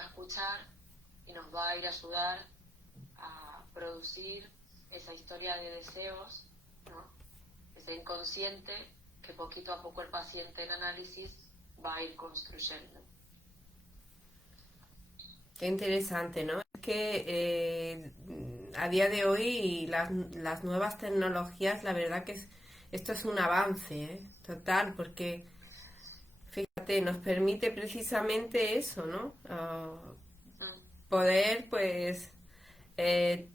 a escuchar y nos va a ir a ayudar a producir esa historia de deseos, ¿no? Ese inconsciente que poquito a poco el paciente en análisis va a ir construyendo. Qué interesante, ¿no? Es que a día de hoy las nuevas tecnologías, la verdad que esto es un avance, ¿eh? Total, porque fíjate, nos permite precisamente eso, ¿no? Poder, pues, eh,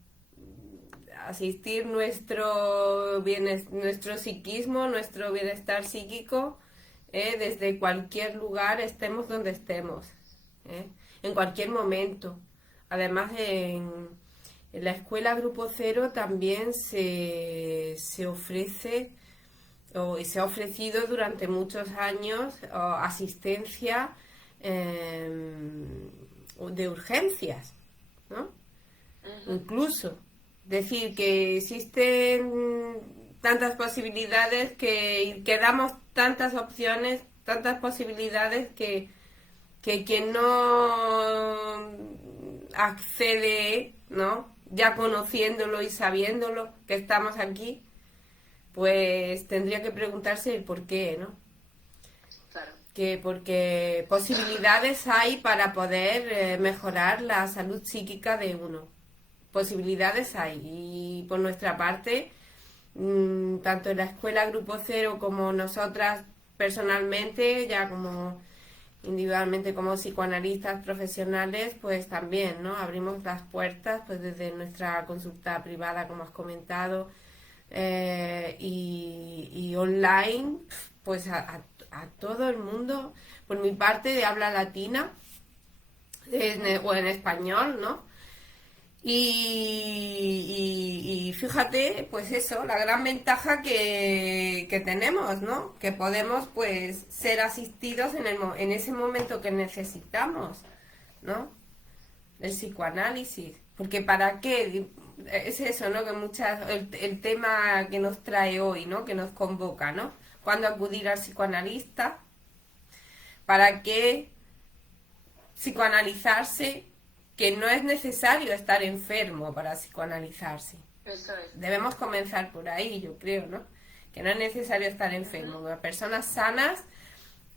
asistir nuestro psiquismo, nuestro bienestar psíquico, desde cualquier lugar, estemos donde estemos, ¿eh? En cualquier momento. Además, en la escuela Grupo Cero también se ofrece y se ha ofrecido durante muchos años asistencia de urgencias, ¿no? Incluso decir que existen tantas posibilidades que damos tantas opciones, tantas posibilidades que quien no accede, ¿no? Ya conociéndolo y sabiéndolo que estamos aquí, pues tendría que preguntarse el por qué, ¿no? Claro. Que porque posibilidades hay para poder mejorar la salud psíquica de uno. Posibilidades hay. Y por nuestra parte, tanto en la escuela Grupo Cero como nosotras personalmente, ya como individualmente como psicoanalistas profesionales, pues también, ¿no? Abrimos las puertas, pues desde nuestra consulta privada, como has comentado, y online, pues a todo el mundo, por mi parte de habla latina, o en español, ¿no? Y fíjate, pues eso, la gran ventaja que tenemos, ¿no? Que podemos, pues, ser asistidos en ese momento que necesitamos, ¿no? El psicoanálisis. Porque ¿para qué? Es eso, ¿no? Que el tema que nos trae hoy, ¿no? Que nos convoca, ¿no? ¿Cuándo acudir al psicoanalista? ¿Para qué psicoanalizarse? Que no es necesario estar enfermo para psicoanalizarse. Eso es. Debemos comenzar por ahí, yo creo, ¿no? Que no es necesario estar enfermo. Las personas sanas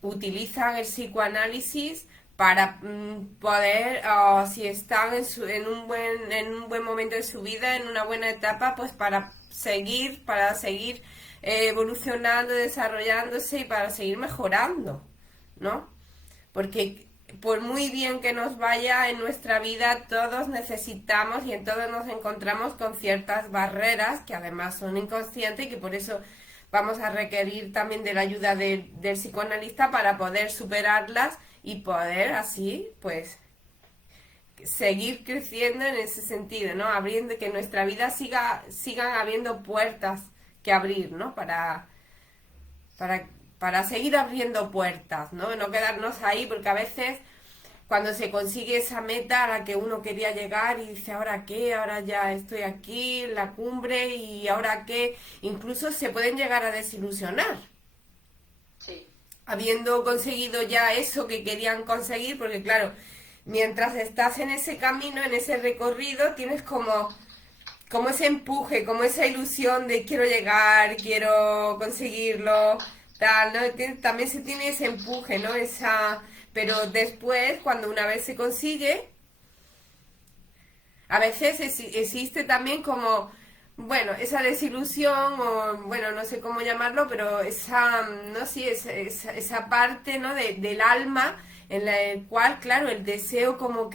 utilizan el psicoanálisis para poder, si están en un buen momento de su vida, en una buena etapa, pues para seguir evolucionando, desarrollándose y para seguir mejorando, ¿no? Porque por muy bien que nos vaya en nuestra vida, todos necesitamos y en todos nos encontramos con ciertas barreras que además son inconscientes y que por eso vamos a requerir también de la ayuda del psicoanalista para poder superarlas y poder así, pues, seguir creciendo en ese sentido, ¿no? Abriendo, que en nuestra vida sigan habiendo puertas que abrir, ¿no? Para, para seguir abriendo puertas, ¿no? No quedarnos ahí, porque a veces cuando se consigue esa meta a la que uno quería llegar y dice, ¿ahora qué? Ahora ya estoy aquí en la cumbre y ¿ahora qué? Incluso se pueden llegar a desilusionar. Sí. Habiendo conseguido ya eso que querían conseguir, porque claro, mientras estás en ese camino, en ese recorrido, tienes como ese empuje, como esa ilusión de quiero llegar, quiero conseguirlo, tal, ¿no? También se tiene ese empuje, ¿no? Pero después, cuando una vez se consigue, a veces existe también como, bueno, esa desilusión, o bueno, no sé cómo llamarlo, pero no sé, esa parte, ¿no? Del alma en la cual, claro, el deseo como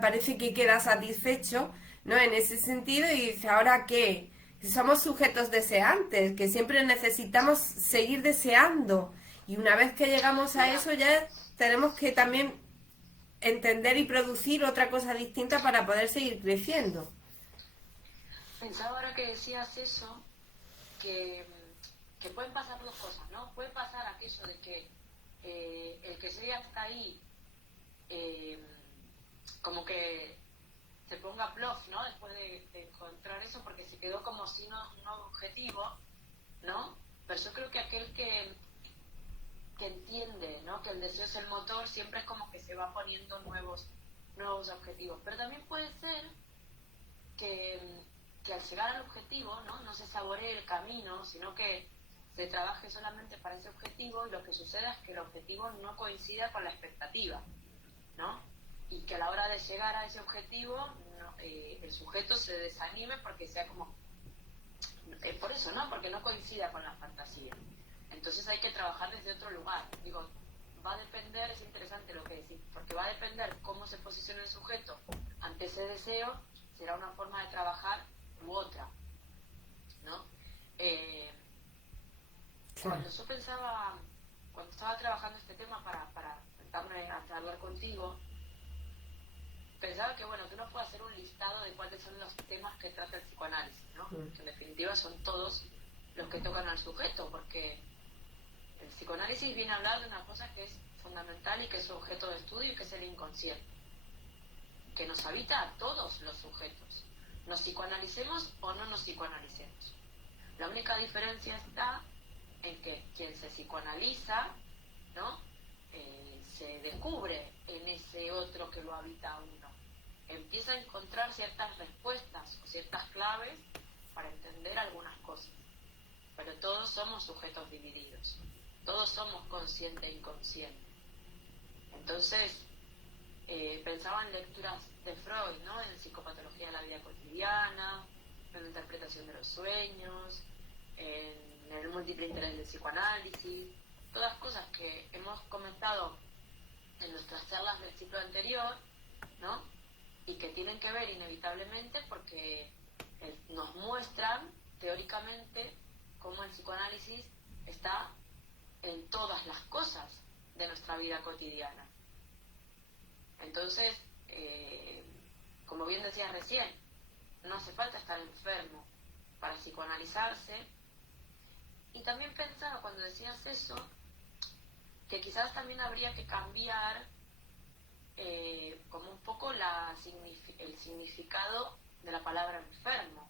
parece que queda satisfecho, ¿no? En ese sentido, y dice, ¿ahora qué? Somos sujetos deseantes, que siempre necesitamos seguir deseando. Y una vez que llegamos a Mira, eso, ya tenemos que también entender y producir otra cosa distinta para poder seguir creciendo. pensaba ahora que decías eso, que, que pueden pasar dos cosas, ¿no? Puede pasar aquello de que el que llega hasta ahí, eh, como que se ponga plof, ¿no? Después de encontrar eso, porque se quedó como sin un nuevo objetivo, ¿no? Pero yo creo que aquel que entiende, ¿no? Que el deseo es el motor, siempre es como que se va poniendo nuevos objetivos. Pero también puede ser que, que al llegar al objetivo, ¿no? Se saboree el camino, sino que se trabaje solamente para ese objetivo, y lo que suceda es que el objetivo no coincida con la expectativa, ¿no? Y que a la hora de llegar a ese objetivo el sujeto se desanime porque sea como... por eso, ¿no? Porque no coincida con la fantasía. Entonces hay que trabajar desde otro lugar. Digo, va a depender, es interesante lo que decís, porque va a depender cómo se posiciona el sujeto ante ese deseo, será una forma de trabajar u otra, ¿no? Cuando yo pensaba, cuando estaba trabajando este tema para sentarme a hablar contigo, pensaba que, bueno, que uno puede hacer un listado de cuáles son los temas que trata el psicoanálisis, ¿no? Que en definitiva son todos los que tocan al sujeto, porque el psicoanálisis viene a hablar de una cosa que es fundamental y que es su objeto de estudio, y que es el inconsciente, que nos habita a todos los sujetos, nos psicoanalicemos o no nos psicoanalicemos. La única diferencia está en que quien se psicoanaliza, ¿no? Se descubre en ese otro que lo habita a uno, empieza a encontrar ciertas respuestas o ciertas claves para entender algunas cosas, pero todos somos sujetos divididos, todos somos consciente e inconsciente. Entonces pensaba en lecturas de Freud, ¿no? En psicopatología de la vida cotidiana, en la interpretación de los sueños, en el múltiple interés del psicoanálisis, todas cosas que hemos comentado en nuestras charlas del ciclo anterior, ¿no? Y que tienen que ver inevitablemente porque nos muestran teóricamente cómo el psicoanálisis está en todas las cosas de nuestra vida cotidiana. Entonces, como bien decías recién, no hace falta estar enfermo para psicoanalizarse. Y también pensaba cuando decías eso, que quizás también habría que cambiar como un poco el significado de la palabra enfermo,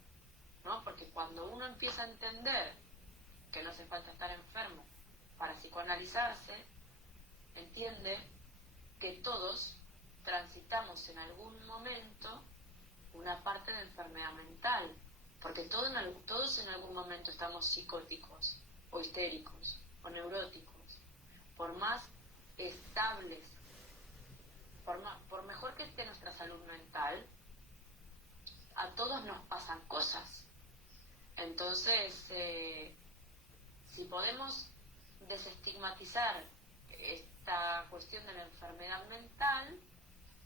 ¿no? Porque cuando uno empieza a entender que no hace falta estar enfermo para psicoanalizarse, entiende que todos transitamos en algún momento una parte de enfermedad mental, porque todos en algún momento estamos psicóticos, o histéricos, o neuróticos. Por más estables, por mejor que esté nuestra salud mental, a todos nos pasan cosas. Entonces, si podemos desestigmatizar esta cuestión de la enfermedad mental,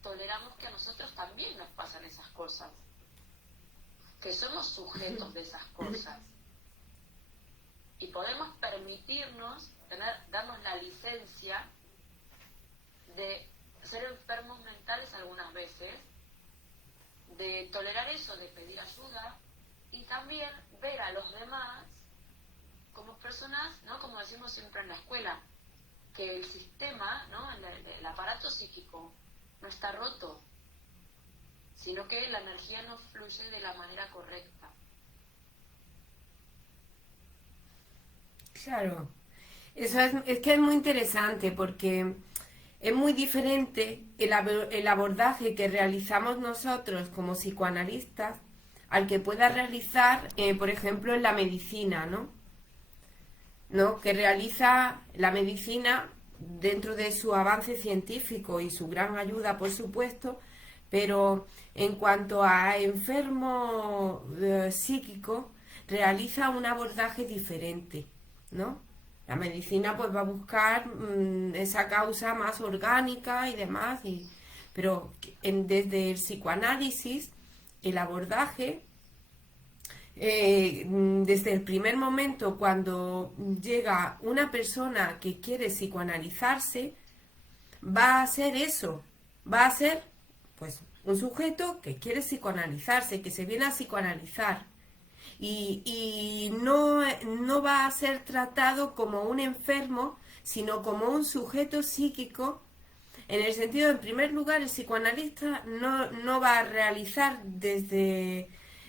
toleramos que a nosotros también nos pasan esas cosas, que somos sujetos de esas cosas, y podemos permitirnos darnos la licencia de ser enfermos mentales algunas veces, de tolerar eso, de pedir ayuda, y también ver a los demás como personas, ¿no? Como decimos siempre en la escuela, que el sistema, ¿no? El aparato psíquico no está roto, sino que la energía no fluye de la manera correcta. Claro, eso es que es muy interesante porque es muy diferente el abordaje que realizamos nosotros como psicoanalistas al que pueda realizar, por ejemplo, en la medicina, ¿no? ¿No? Que realiza la medicina dentro de su avance científico y su gran ayuda, por supuesto, pero en cuanto a enfermo psíquico, realiza un abordaje diferente, ¿no? La medicina pues va a buscar esa causa más orgánica y demás, pero desde el psicoanálisis, el abordaje, desde el primer momento cuando llega una persona que quiere psicoanalizarse, va a ser eso, va a ser pues un sujeto que quiere psicoanalizarse, que se viene a psicoanalizar. Y no va a ser tratado como un enfermo, sino como un sujeto psíquico, en el sentido, en primer lugar, el psicoanalista no va a realizar desde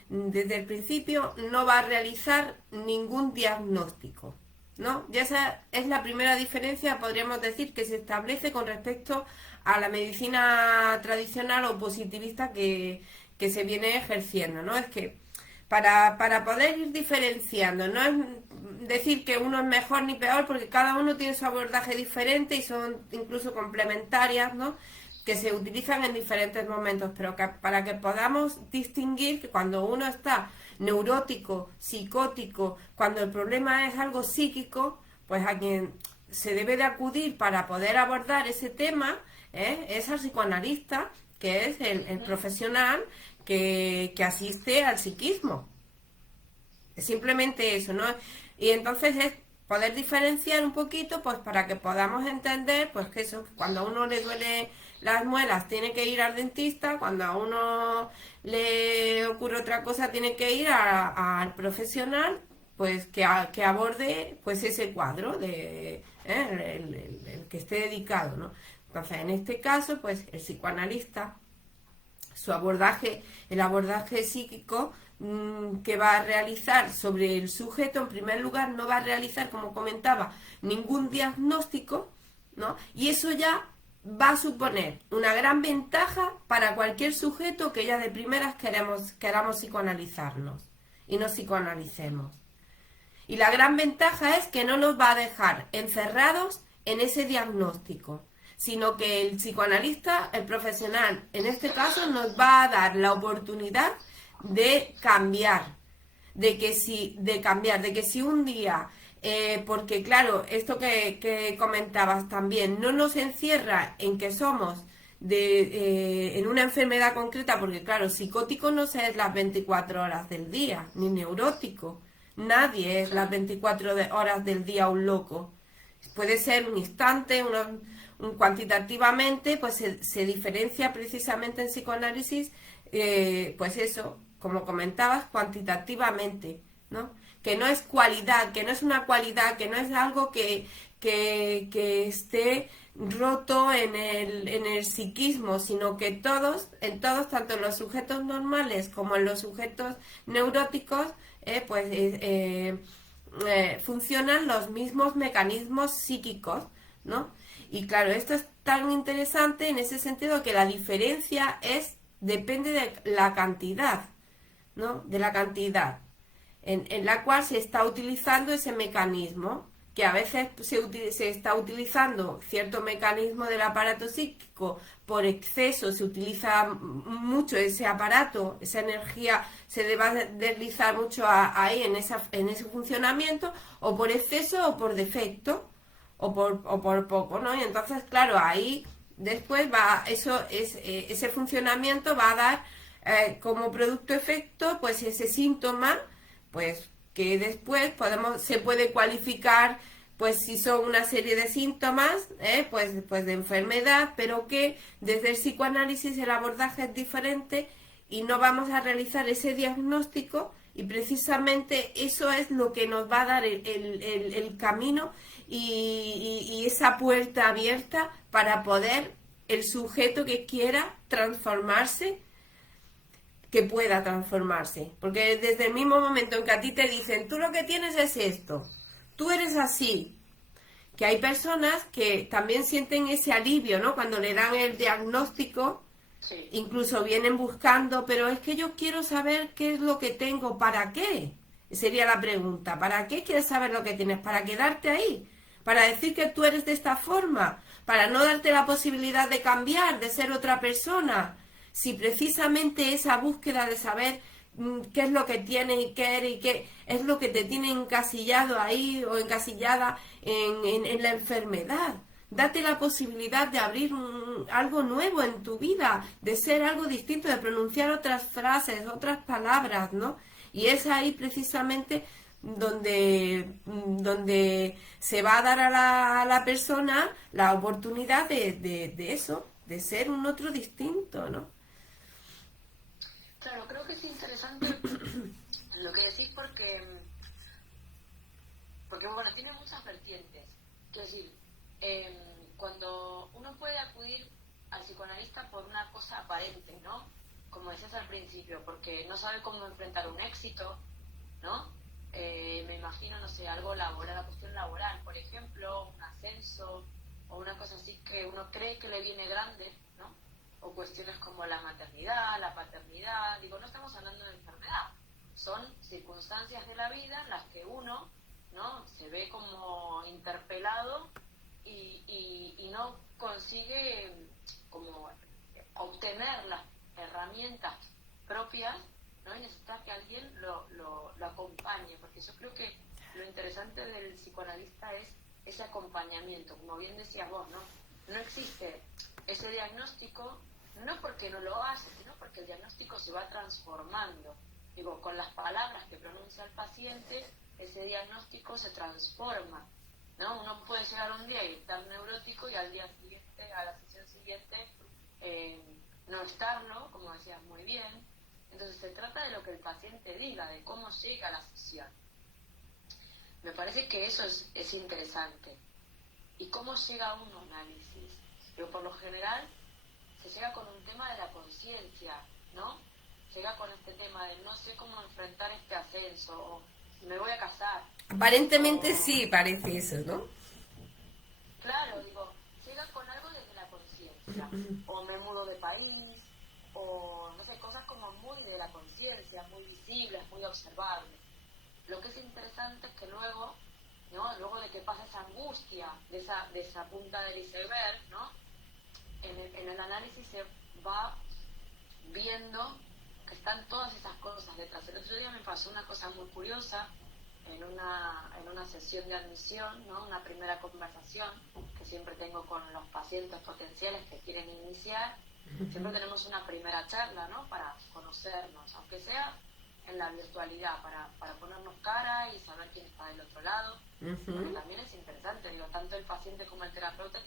el principio, no va a realizar ningún diagnóstico, ¿no? Ya esa es la primera diferencia, podríamos decir, que se establece con respecto a la medicina tradicional o positivista que se viene ejerciendo, ¿no? Es que para poder ir diferenciando, no es decir que uno es mejor ni peor, porque cada uno tiene su abordaje diferente y son incluso complementarias, ¿no? Que se utilizan en diferentes momentos, pero que para que podamos distinguir que cuando uno está neurótico, psicótico, cuando el problema es algo psíquico, pues a quien se debe de acudir para poder abordar ese tema es al psicoanalista, que es el profesional que asiste al psiquismo. Es simplemente eso, ¿no? Y entonces es poder diferenciar un poquito, pues para que podamos entender, pues que eso, cuando a uno le duele las muelas tiene que ir al dentista, cuando a uno le ocurre otra cosa tiene que ir al profesional, pues que aborde pues ese cuadro de el que esté dedicado, ¿no? Entonces, en este caso, pues el psicoanalista, su abordaje, el abordaje psíquico que va a realizar sobre el sujeto, en primer lugar, no va a realizar, como comentaba, ningún diagnóstico, ¿no? Y eso ya va a suponer una gran ventaja para cualquier sujeto que ya de primeras queramos psicoanalizarnos y nos psicoanalicemos. Y la gran ventaja es que no nos va a dejar encerrados en ese diagnóstico, sino que el psicoanalista, el profesional, en este caso, nos va a dar la oportunidad de cambiar, de que si un día, porque claro, esto que comentabas también, no nos encierra en que somos en una enfermedad concreta, porque claro, psicótico no se es las 24 horas del día, ni neurótico. Nadie es las 24 horas del día un loco. Puede ser un instante, cuantitativamente, pues se diferencia precisamente en psicoanálisis, pues eso, como comentabas, cuantitativamente, ¿no? Que no es cualidad, que no es una cualidad, que no es algo que esté roto en el psiquismo, sino que en todos, tanto en los sujetos normales como en los sujetos neuróticos, funcionan los mismos mecanismos psíquicos, ¿no? Y claro, esto es tan interesante en ese sentido que la diferencia depende de la cantidad, ¿no? De la cantidad en la cual se está utilizando ese mecanismo, que a veces se está utilizando cierto mecanismo del aparato psíquico por exceso, se utiliza mucho ese aparato, esa energía se va a deslizar mucho ahí en ese funcionamiento, o por exceso o por defecto, o por poco, ¿no? Y entonces, claro, ahí después ese funcionamiento va a dar como producto efecto, pues ese síntoma, pues que después se puede cualificar, pues si son una serie de síntomas, pues de enfermedad, pero que desde el psicoanálisis el abordaje es diferente y no vamos a realizar ese diagnóstico, y precisamente eso es lo que nos va a dar el camino y esa puerta abierta para poder el sujeto que quiera transformarse, que pueda transformarse. Porque desde el mismo momento en que a ti te dicen, tú lo que tienes es esto, tú eres así, que hay personas que también sienten ese alivio, ¿no? Cuando le dan el diagnóstico, sí. Incluso vienen buscando, pero es que yo quiero saber qué es lo que tengo, ¿para qué? Sería la pregunta, ¿para qué quieres saber lo que tienes? ¿Para quedarte ahí? ¿Para decir que tú eres de esta forma? ¿Para no darte la posibilidad de cambiar, de ser otra persona? Si precisamente esa búsqueda de saber qué es lo que tienes y qué eres y qué es lo que te tiene encasillado ahí o encasillada en la enfermedad. Date la posibilidad de abrir algo nuevo en tu vida, de ser algo distinto, de pronunciar otras frases, otras palabras, ¿no? Y es ahí precisamente donde se va a dar a la persona la oportunidad de eso, de ser un otro distinto, ¿no? Claro, creo que es interesante lo que decís porque bueno, tiene muchas vertientes. Es decir, cuando uno puede acudir al psicoanalista por una cosa aparente, ¿no? Como decías al principio, porque no sabe cómo enfrentar un éxito, ¿no? Me imagino, no sé, algo laboral, la cuestión laboral laboral, por ejemplo, un ascenso o una cosa así que uno cree que le viene grande, ¿no? O cuestiones como la maternidad, la paternidad, digo, no estamos hablando de enfermedad, son circunstancias de la vida en las que uno, ¿no?, se ve como interpelado y no consigue como obtener las herramientas propias, ¿no? Y necesita que alguien lo acompañe, porque yo creo que lo interesante del psicoanalista es ese acompañamiento, como bien decías vos, ¿no? No existe ese diagnóstico, no porque no lo hace, sino porque el diagnóstico se va transformando. Digo, con las palabras que pronuncia el paciente, ese diagnóstico se transforma, ¿no? Uno puede llegar un día y estar neurótico y al día siguiente, a la sesión siguiente, no estarlo, como decías muy bien. Entonces se trata de lo que el paciente diga, de cómo llega a la sesión. Me parece que eso es interesante. ¿Y cómo llega a un análisis? Pero por lo general se llega con un tema de la conciencia, ¿no? Llega con este tema de no sé cómo enfrentar este ascenso, o me voy a casar. Aparentemente O, sí, parece eso, ¿no? claro, digo, llega con algo desde la conciencia. O me mudo de país, o no sé, cosas como muy de la conciencia, muy visibles, muy observables. Lo que es interesante es que luego, ¿no?, luego de que pasa esa angustia de esa punta del iceberg, ¿no?, en el análisis se va viendo que están todas esas cosas detrás. El otro día me pasó una cosa muy curiosa en una sesión de admisión, ¿no?, una primera conversación que siempre tengo con los pacientes potenciales que quieren iniciar. Siempre tenemos una primera charla, ¿no?, para conocernos, aunque sea en la virtualidad, para ponernos cara y saber quién está del otro lado, porque también es interesante, digo, tanto el paciente como el terapeuta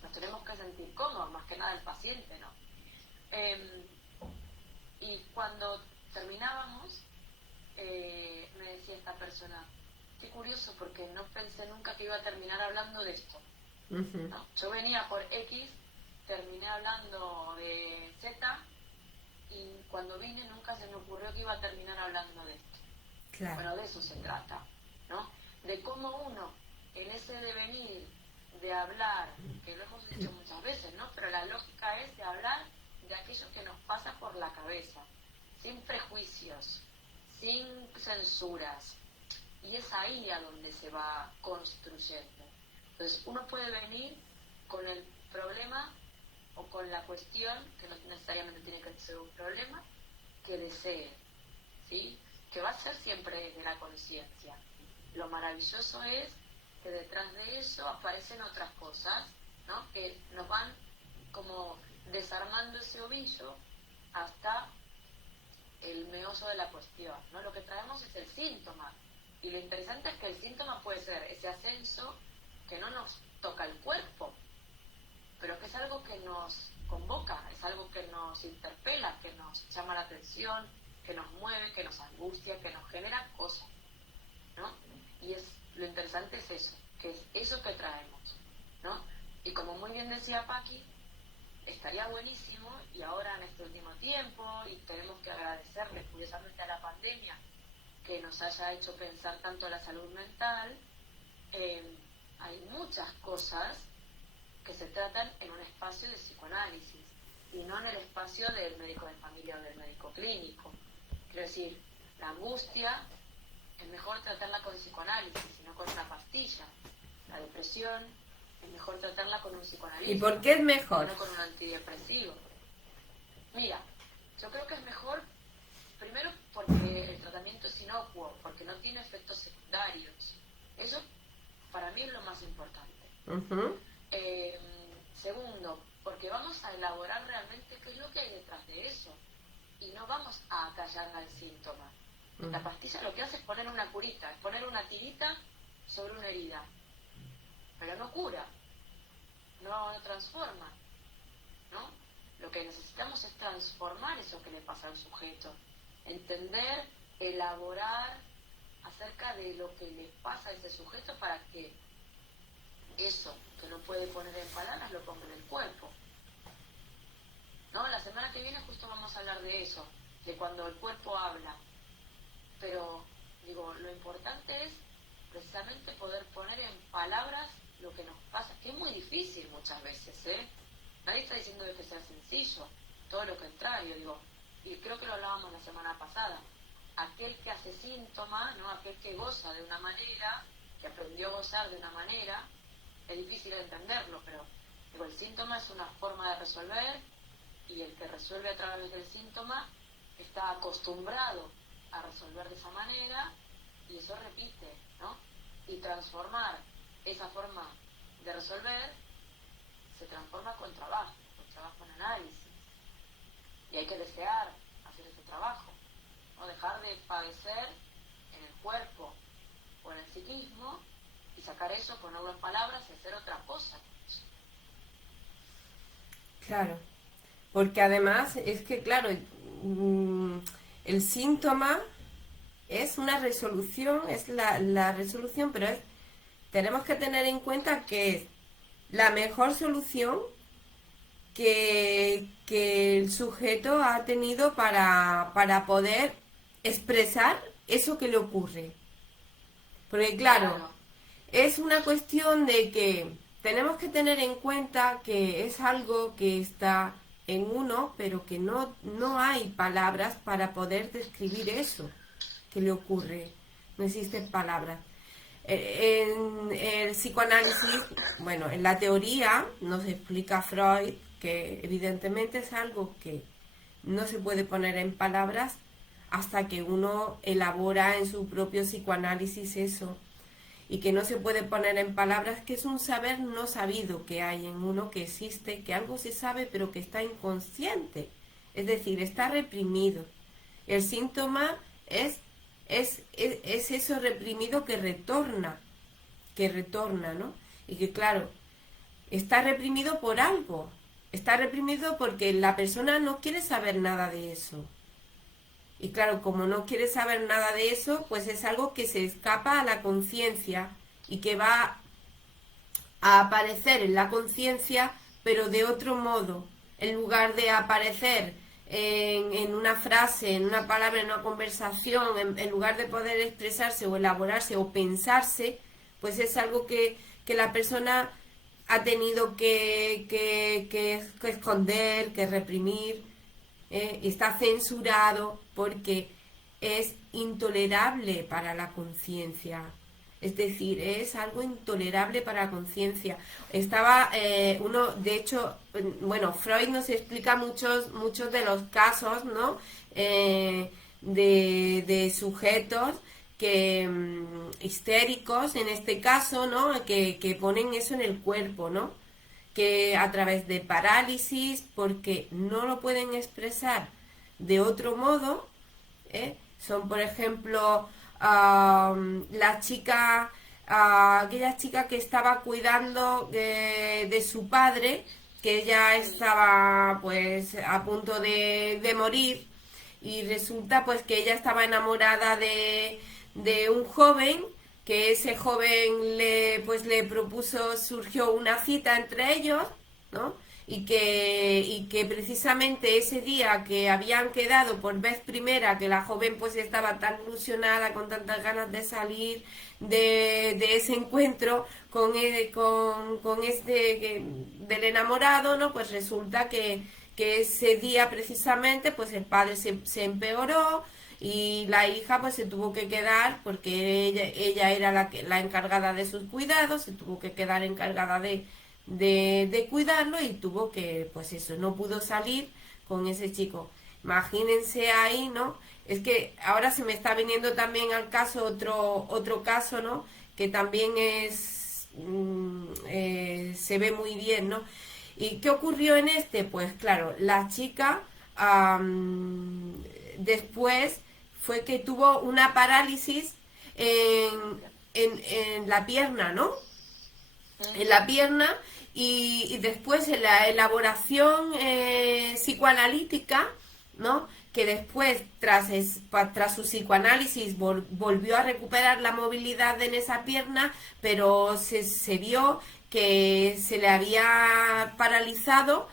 nos tenemos que sentir cómodos, más que nada el paciente, ¿no? Y cuando terminábamos, me decía esta persona, qué curioso, porque no pensé nunca que iba a terminar hablando de esto, ¿no? Yo venía por X, terminé hablando de Z, y cuando vine nunca se me ocurrió que iba a terminar hablando de esto. Claro. Bueno, de eso se trata, ¿no? De cómo uno, en ese devenir de hablar, que lo hemos dicho muchas veces, ¿no?, pero la lógica es de hablar de aquello que nos pasa por la cabeza, sin prejuicios, sin censuras, y es ahí a donde se va construyendo. Entonces uno puede venir con el problema o con la cuestión, que no necesariamente tiene que ser un problema, que desee, ¿sí?, que va a ser siempre desde la conciencia. Lo maravilloso es que detrás de eso aparecen otras cosas, ¿no?, que nos van como desarmando ese ovillo hasta el meollo de la cuestión, ¿no? Lo que traemos es el síntoma, y lo interesante es que el síntoma puede ser ese ascenso que no nos toca el cuerpo, pero que es algo que nos convoca, es algo que nos interpela, que nos llama la atención, que nos mueve, que nos angustia, que nos genera cosas, ¿no? Y lo interesante es eso, que es eso que traemos, ¿no? Y como muy bien decía Paqui, estaría buenísimo, y ahora en este último tiempo, y tenemos que agradecerle curiosamente a la pandemia que nos haya hecho pensar tanto la salud mental, hay muchas cosas que se tratan en un espacio de psicoanálisis y no en el espacio del médico de familia o del médico clínico. Quiero decir, la angustia es mejor tratarla con psicoanálisis y no con una pastilla. La depresión es mejor tratarla con un psicoanalista. ¿Y por qué es mejor? No con un antidepresivo. Mira, yo creo que es mejor, primero porque el tratamiento es inocuo, porque no tiene efectos secundarios. Eso para mí es lo más importante. Segundo, porque vamos a elaborar realmente qué es lo que hay detrás de eso y no vamos a acallar al síntoma. La pastilla lo que hace es poner una curita, es poner una tirita sobre una herida, pero no cura, no transforma, ¿no? Lo que necesitamos es transformar eso que le pasa al sujeto, entender, elaborar acerca de lo que le pasa a ese sujeto para que eso que no puede poner en palabras lo ponga en el cuerpo, ¿no? La semana que viene justo vamos a hablar de eso, de cuando el cuerpo habla, pero digo, lo importante es precisamente poder poner en palabras lo que nos pasa, que es muy difícil muchas veces, ¿eh? Nadie está diciendo de que sea sencillo, todo lo contrario, digo, y creo que lo hablábamos la semana pasada, aquel que hace síntoma, ¿no? Aquel que goza de una manera, que aprendió a gozar de una manera, es difícil de entenderlo, pero digo, el síntoma es una forma de resolver, y el que resuelve a través del síntoma está acostumbrado a resolver de esa manera, y eso repite, ¿no? Y transformar esa forma de resolver se transforma con trabajo en análisis. Y hay que desear hacer ese trabajo, ¿no? Dejar de padecer en el cuerpo o en el psiquismo y sacar eso, ponerlo en palabras y hacer otra cosa. Claro, porque además es que, claro, el síntoma es una resolución, es la resolución, pero tenemos que tener en cuenta que es la mejor solución que el sujeto ha tenido para poder expresar eso que le ocurre. Porque claro, es una cuestión de que tenemos que tener en cuenta que es algo que está en uno, pero que no hay palabras para poder describir eso que le ocurre. No existen palabras. En el psicoanálisis, bueno, en la teoría nos explica Freud que evidentemente es algo que no se puede poner en palabras hasta que uno elabora en su propio psicoanálisis eso, y que no se puede poner en palabras, que es un saber no sabido que hay en uno, que existe, que algo se sabe pero que está inconsciente, es decir, está reprimido. El síntoma es eso reprimido que retorna, ¿no? Y que claro, está reprimido por algo, está reprimido porque la persona no quiere saber nada de eso. Y claro, como no quiere saber nada de eso, pues es algo que se escapa a la conciencia y que va a aparecer en la conciencia, pero de otro modo. En lugar de aparecer en una frase, en una palabra, en una conversación, en lugar de poder expresarse o elaborarse o pensarse, pues es algo que la persona ha tenido que esconder, que reprimir, está censurado porque es intolerable para la conciencia. Es decir, es algo intolerable para la conciencia. Estaba de hecho, bueno, Freud nos explica muchos de los casos, ¿no? De sujetos que histéricos, en este caso, ¿no? Que ponen eso en el cuerpo, ¿no? Que a través de parálisis, porque no lo pueden expresar de otro modo, son, por ejemplo, la chica, aquella chica que estaba cuidando de su padre, que ya estaba pues a punto de morir, y resulta pues que ella estaba enamorada de un joven, que ese joven le propuso, surgió una cita entre ellos, ¿no? Y que precisamente ese día que habían quedado por vez primera, que la joven pues estaba tan ilusionada, con tantas ganas de salir de ese encuentro con este del enamorado, ¿no? Pues resulta que ese día precisamente pues el padre se empeoró, y la hija pues se tuvo que quedar, porque ella era la encargada de sus cuidados, se tuvo que quedar encargada de cuidarlo, y tuvo que, pues eso, no pudo salir con ese chico. Imagínense ahí, ¿no? Es que ahora se me está viniendo también al caso otro caso, ¿no? Que también se ve muy bien, ¿no? ¿Y qué ocurrió en este? Pues claro, la chica después fue que tuvo una parálisis en la pierna, ¿no? En la pierna, y después en la elaboración psicoanalítica, ¿no? Que después, tras su psicoanálisis, volvió a recuperar la movilidad en esa pierna, pero se vio que se le había paralizado,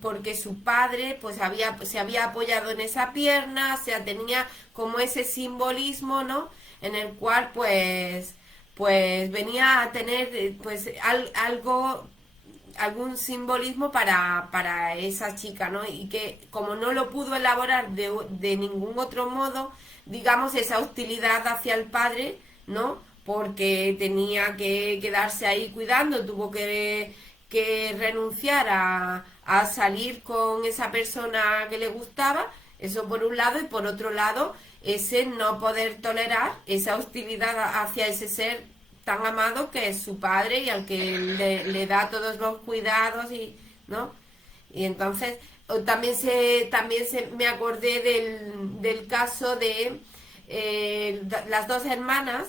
porque su padre pues se había apoyado en esa pierna, o sea, tenía como ese simbolismo, ¿no? en el cual pues venía a tener pues algo, algún simbolismo para esa chica, ¿no? Y que como no lo pudo elaborar de ningún otro modo, digamos, esa hostilidad hacia el padre, ¿no? Porque tenía que quedarse ahí cuidando, tuvo que renunciar a salir con esa persona que le gustaba, eso por un lado, y por otro lado, ese no poder tolerar esa hostilidad hacia ese ser tan amado que es su padre y al que le da todos los cuidados y, ¿no? Y entonces también se me acordé del caso de las dos hermanas,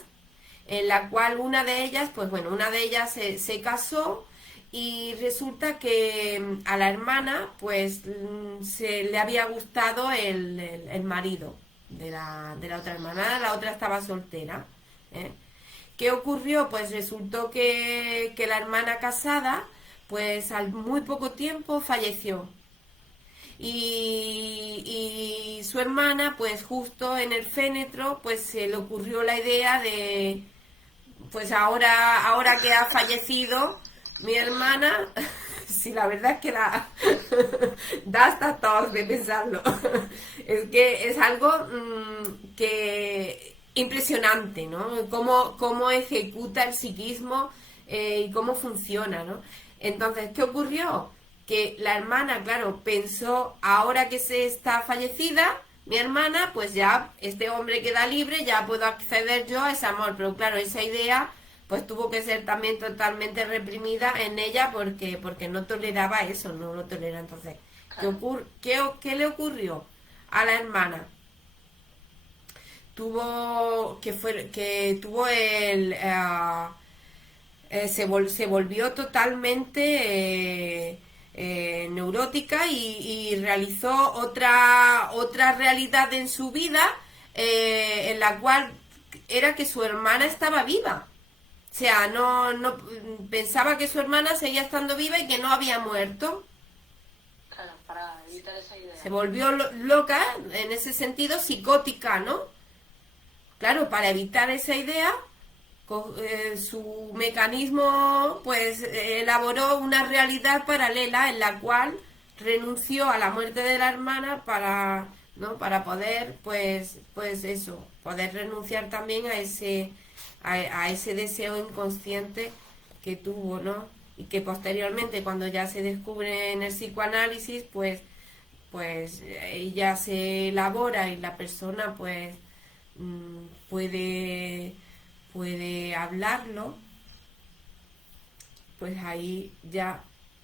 en la cual una de ellas, pues bueno, una de ellas se casó y resulta que a la hermana pues se le había gustado el marido de la otra hermana, la otra estaba soltera. ¿Eh? ¿Qué ocurrió? Pues resultó que la hermana casada, pues al muy poco tiempo falleció. Y su hermana, pues justo en el fénetro, pues se le ocurrió la idea de, pues ahora que ha fallecido mi hermana, sí, la verdad es que la da hasta tos de pensarlo. Es que es algo que impresionante, ¿no? Cómo ejecuta el psiquismo y cómo funciona, ¿no? Entonces, ¿qué ocurrió? Que la hermana, claro, pensó, ahora que se está fallecida, mi hermana, pues ya este hombre queda libre, ya puedo acceder yo a ese amor. Pero claro, esa idea pues tuvo que ser también totalmente reprimida en ella porque no toleraba eso, no lo tolera. Entonces, Claro. ¿qué le ocurrió a la hermana? Que tuvo se volvió totalmente neurótica y realizó otra realidad en su vida en la cual era que su hermana estaba viva. O sea, no pensaba que su hermana seguía estando viva y que no había muerto. Claro, para evitar esa idea. Se volvió loca, en ese sentido, psicótica, ¿no? Claro, para evitar esa idea, su mecanismo pues elaboró una realidad paralela en la cual renunció a la muerte de la hermana para, ¿no? Para poder pues eso, poder renunciar también a ese deseo inconsciente que tuvo, ¿no? Y que posteriormente, cuando ya se descubre en el psicoanálisis, pues ella se elabora y la persona pues puede hablarlo, pues ahí ya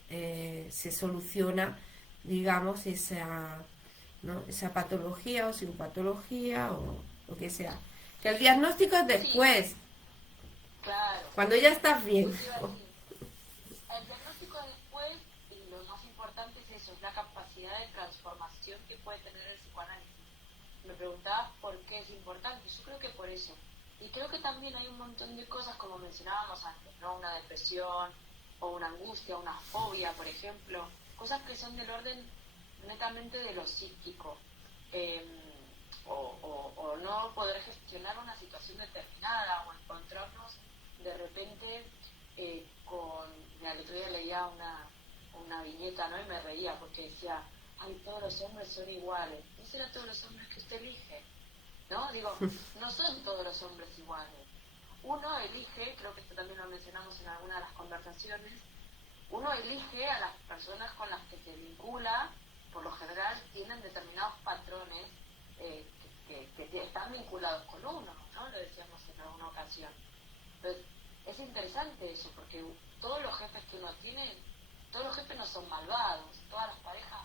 se soluciona, digamos, ¿no? esa patología o psicopatología o lo que sea. Que el diagnóstico es Sí, después, claro. cuando ya estás bien. Eso te iba a decir. El diagnóstico después, y lo más importante es eso, es la capacidad de transformación que puede tener el psicoanálisis. Me preguntabas por qué es importante. Yo creo que por eso. Y creo que también hay un montón de cosas, como mencionábamos antes, ¿no? Una depresión o una angustia, una fobia, por ejemplo. Cosas que son del orden netamente de lo psíquico. Eh, o no poder gestionar una situación determinada o encontrarnos de repente mira, el otro día leía una viñeta, ¿no? Y me reía porque decía, ay, todos los hombres son iguales. No serán todos los hombres que usted elige, ¿no? Digo, no son todos los hombres iguales. Uno elige, creo que esto también lo mencionamos en alguna de las conversaciones, uno elige a las personas con las que se vincula, por lo general tienen determinados patrones que están vinculados con uno, ¿no? Lo decíamos en alguna ocasión. Entonces, es interesante eso, porque todos los jefes que uno tiene, todos los jefes no son malvados, todas las parejas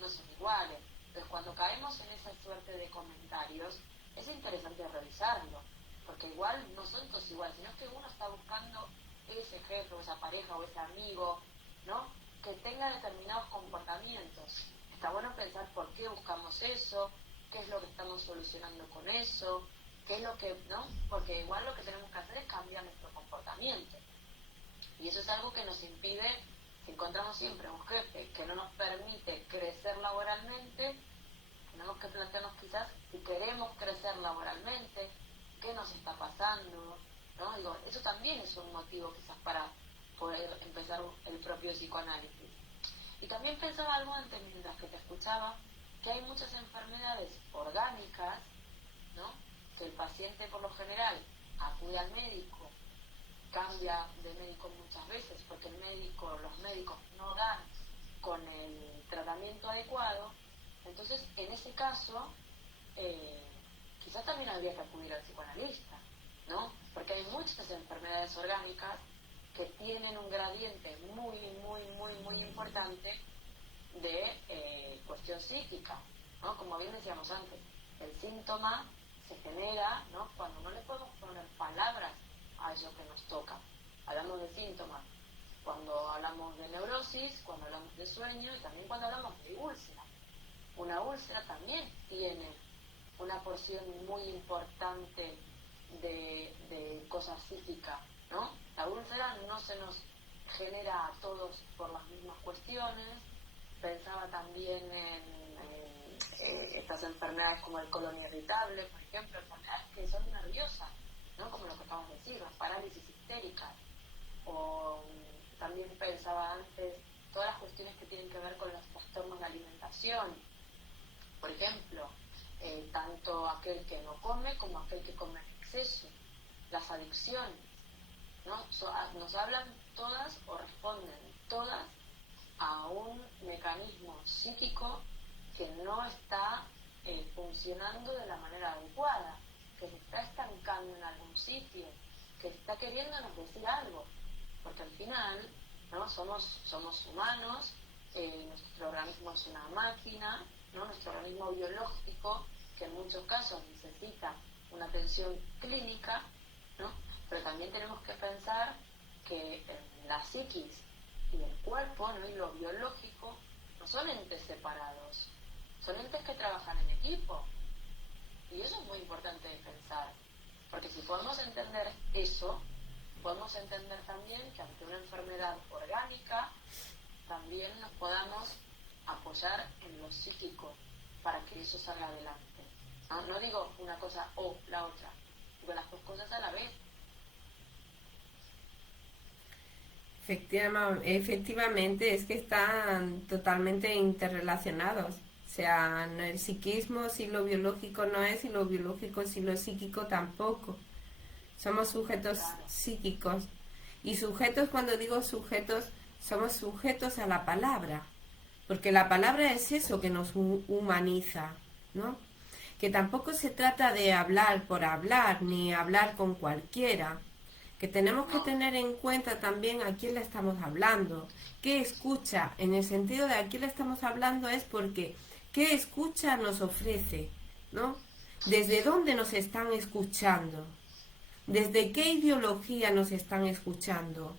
no son iguales. Entonces, cuando caemos en esa suerte de comentarios, es interesante revisarlo, porque igual no son todos iguales, sino que uno está buscando ese jefe o esa pareja o ese amigo, ¿no? Que tenga determinados comportamientos. Está bueno pensar por qué buscamos eso, qué es lo que estamos solucionando con eso, qué es lo que, ¿no? Porque igual lo que tenemos que hacer es cambiar nuestro comportamiento. Y eso es algo que nos impide, si encontramos siempre un jefe que no nos permite crecer laboralmente, tenemos que plantearnos quizás si queremos crecer laboralmente, qué nos está pasando, ¿no? Digo, eso también es un motivo quizás para poder empezar el propio psicoanálisis. Y también pensaba algo antes, mientras que te escuchaba, que hay muchas enfermedades orgánicas, ¿no? Que el paciente por lo general acude al médico, cambia de médico muchas veces porque los médicos no dan con el tratamiento adecuado. Entonces, en ese caso, quizás también habría que acudir al psicoanalista, ¿no? Porque hay muchas enfermedades orgánicas que tienen un gradiente muy, muy, muy, muy importante de cuestión psíquica, ¿no? Como bien decíamos antes, el síntoma se genera, ¿no? Cuando no le podemos poner palabras a eso que nos toca. Hablamos de síntomas cuando hablamos de neurosis, cuando hablamos de sueño y también cuando hablamos de úlcera. Una úlcera también tiene una porción muy importante de cosas psíquicas, ¿no? La úlcera no se nos genera a todos por las mismas cuestiones. Pensaba también en estas enfermedades como el colon irritable, por ejemplo, enfermedades que son nerviosas, ¿no? Como lo que acabamos de decir, las parálisis histéricas. O también pensaba antes todas las cuestiones que tienen que ver con los trastornos de alimentación. Por ejemplo, tanto aquel que no come como aquel que come en exceso. Las adicciones, ¿no? Nos hablan todas o responden todas a un mecanismo psíquico que no está funcionando de la manera adecuada, que se está estancando en algún sitio, que está queriéndonos decir algo, porque al final, ¿no? Somos humanos, nuestro organismo es una máquina, ¿no? Nuestro organismo biológico, que en muchos casos necesita una atención clínica, ¿no? Pero también tenemos que pensar que la psiquis y el cuerpo, ¿no? Y lo biológico no son entes separados, son entes que trabajan en equipo. Y eso es muy importante de pensar, porque si podemos entender eso, podemos entender también que ante una enfermedad orgánica también nos podamos apoyar en lo psíquico para que eso salga adelante. No digo una cosa o la otra, digo las dos cosas a la vez. Efectivamente, es que están totalmente interrelacionados. O sea, el psiquismo si lo biológico no es, y lo biológico si lo psíquico tampoco. Somos sujetos psíquicos. Y sujetos, cuando digo sujetos, somos sujetos a la palabra. Porque la palabra es eso que nos humaniza, ¿no? Que tampoco se trata de hablar por hablar, ni hablar con cualquiera. Que tenemos que tener en cuenta también a quién le estamos hablando. ¿Qué escucha? En el sentido de a quién le estamos hablando es porque ¿qué escucha nos ofrece? ¿No? ¿Desde dónde nos están escuchando? ¿Desde qué ideología nos están escuchando?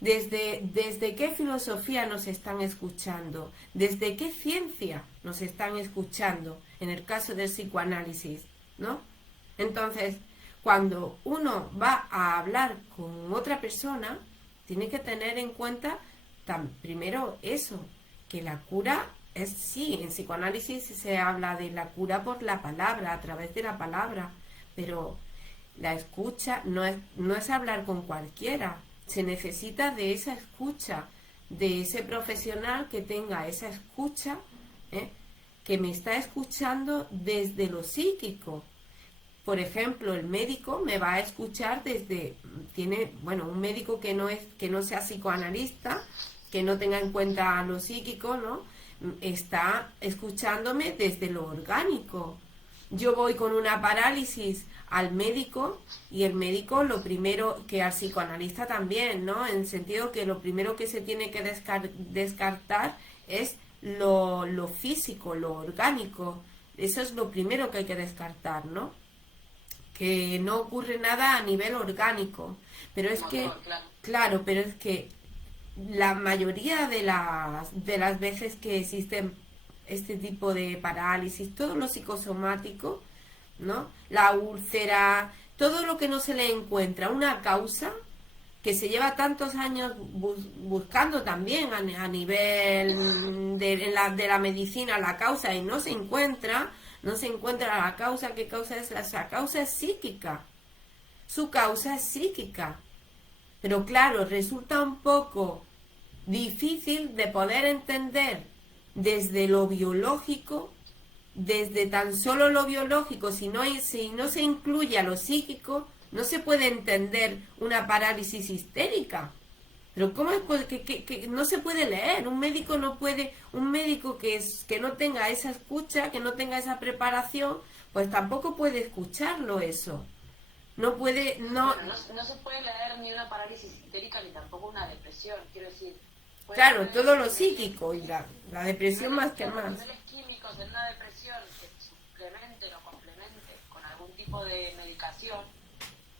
¿Desde qué filosofía nos están escuchando? ¿Desde qué ciencia nos están escuchando? En el caso del psicoanálisis, ¿no? Entonces, cuando uno va a hablar con otra persona, tiene que tener en cuenta primero eso, que la cura es, sí, en psicoanálisis se habla de la cura por la palabra, a través de la palabra, pero la escucha no es hablar con cualquiera, se necesita de esa escucha, de ese profesional que tenga esa escucha, que me está escuchando desde lo psíquico. Por ejemplo, el médico me va a escuchar un médico que no sea psicoanalista, que no tenga en cuenta lo psíquico, ¿no? Está escuchándome desde lo orgánico. Yo voy con una parálisis al médico y el médico lo primero, que al psicoanalista también, ¿no? En el sentido que lo primero que se tiene que descartar es lo físico, lo orgánico. Eso es lo primero que hay que descartar, ¿no? Que no ocurre nada a nivel orgánico. Pero es que, claro, pero es que la mayoría de las veces que existen este tipo de parálisis, todo lo psicosomático, ¿no? La úlcera, todo lo que no se le encuentra una causa, que se lleva tantos años buscando también a nivel de la medicina la causa y no se encuentra la causa. ¿Qué causa es? La causa es psíquica, su causa es psíquica. Pero claro, resulta un poco difícil de poder entender desde lo biológico, desde tan solo lo biológico, si no se incluye a lo psíquico, no se puede entender una parálisis histérica. Pero ¿cómo es que no se puede leer? Un médico no puede, un médico que no tenga esa escucha, que no tenga esa preparación, pues tampoco puede escucharlo eso. No puede, no... Bueno, no se puede leer ni una parálisis histérica ni tampoco una depresión, quiero decir. Claro, todo lo psíquico y la depresión más que más. Niveles químicos en una depresión que suplementen o complementen con algún tipo de medicación,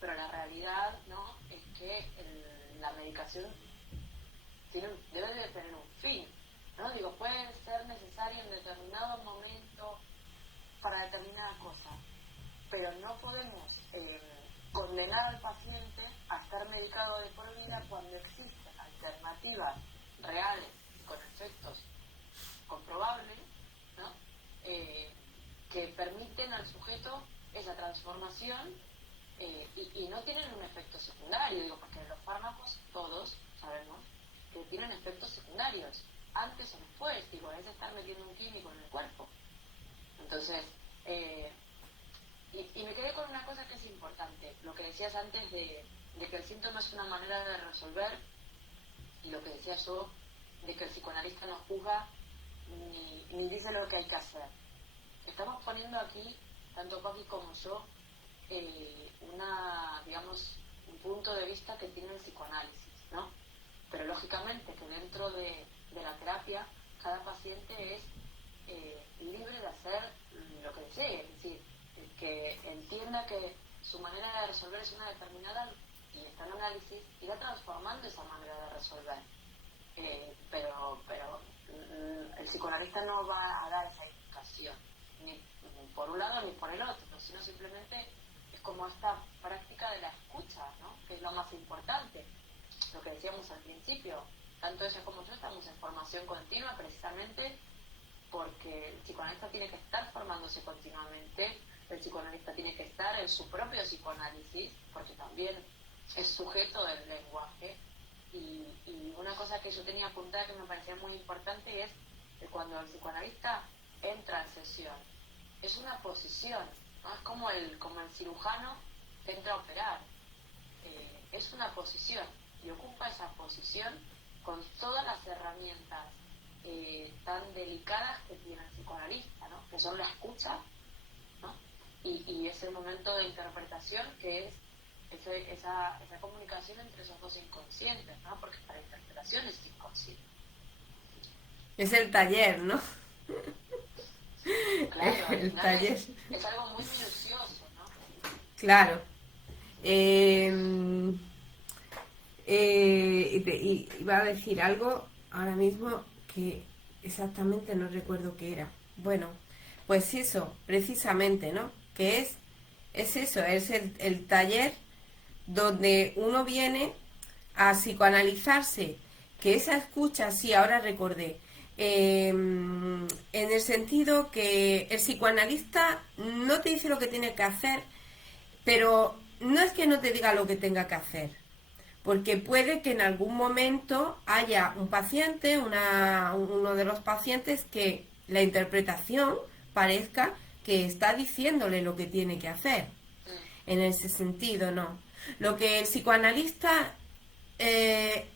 pero la realidad, ¿no?, es que la medicación debe de tener un fin, ¿no? Digo, puede ser necesario en determinado momento para determinada cosa, pero no podemos condenar al paciente a estar medicado de por vida cuando existen alternativas reales y con efectos comprobables, ¿no?, que permiten al sujeto esa transformación y no tienen un efecto secundario, digo, porque los fármacos todos sabemos que tienen efectos secundarios, antes o después, digo, es estar metiendo un químico en el cuerpo. Entonces, y me quedé con una cosa que es importante, lo que decías antes de que el síntoma es una manera de resolver, y lo que decía yo, de que el psicoanalista no juzga ni dice lo que hay que hacer. Estamos poniendo aquí, tanto Paqui como yo, un punto de vista que tiene el psicoanálisis, ¿no? Pero lógicamente que dentro de la terapia cada paciente es libre de hacer lo que desee, es decir, que entienda que su manera de resolver es una determinada y está en análisis, irá transformando esa manera de resolver. Pero el psicoanalista no va a dar esa indicación, ni por un lado ni por el otro, sino simplemente es como esta práctica de la escucha, ¿no?, que es lo más importante. Lo que decíamos al principio, tanto ella como yo estamos en formación continua precisamente porque el psicoanalista tiene que estar formándose continuamente, el psicoanalista tiene que estar en su propio psicoanálisis, porque también es sujeto del lenguaje. Y una cosa que yo tenía apuntada que me parecía muy importante es que cuando el psicoanalista entra en sesión, es una posición, ¿no? Es como el cirujano que entra a operar, es una posición y ocupa esa posición con todas las herramientas tan delicadas que tiene el psicoanalista, ¿no?, que son la escucha, ¿no?, y ese momento de interpretación que es esa comunicación entre esos dos inconscientes, ¿no?, porque para interpretación es inconsciente. Es el taller, ¿no? Claro, el taller. Es algo muy minucioso, ¿no? Claro. Iba a decir algo ahora mismo que exactamente no recuerdo qué era. Bueno, pues eso, precisamente, ¿no? Que es eso, es el taller donde uno viene a psicoanalizarse, que esa escucha, sí, ahora recordé, en el sentido que el psicoanalista no te dice lo que tiene que hacer, pero no es que no te diga lo que tenga que hacer, porque puede que en algún momento haya un paciente, uno de los pacientes, que la interpretación parezca que está diciéndole lo que tiene que hacer. En ese sentido, no. Lo que el psicoanalista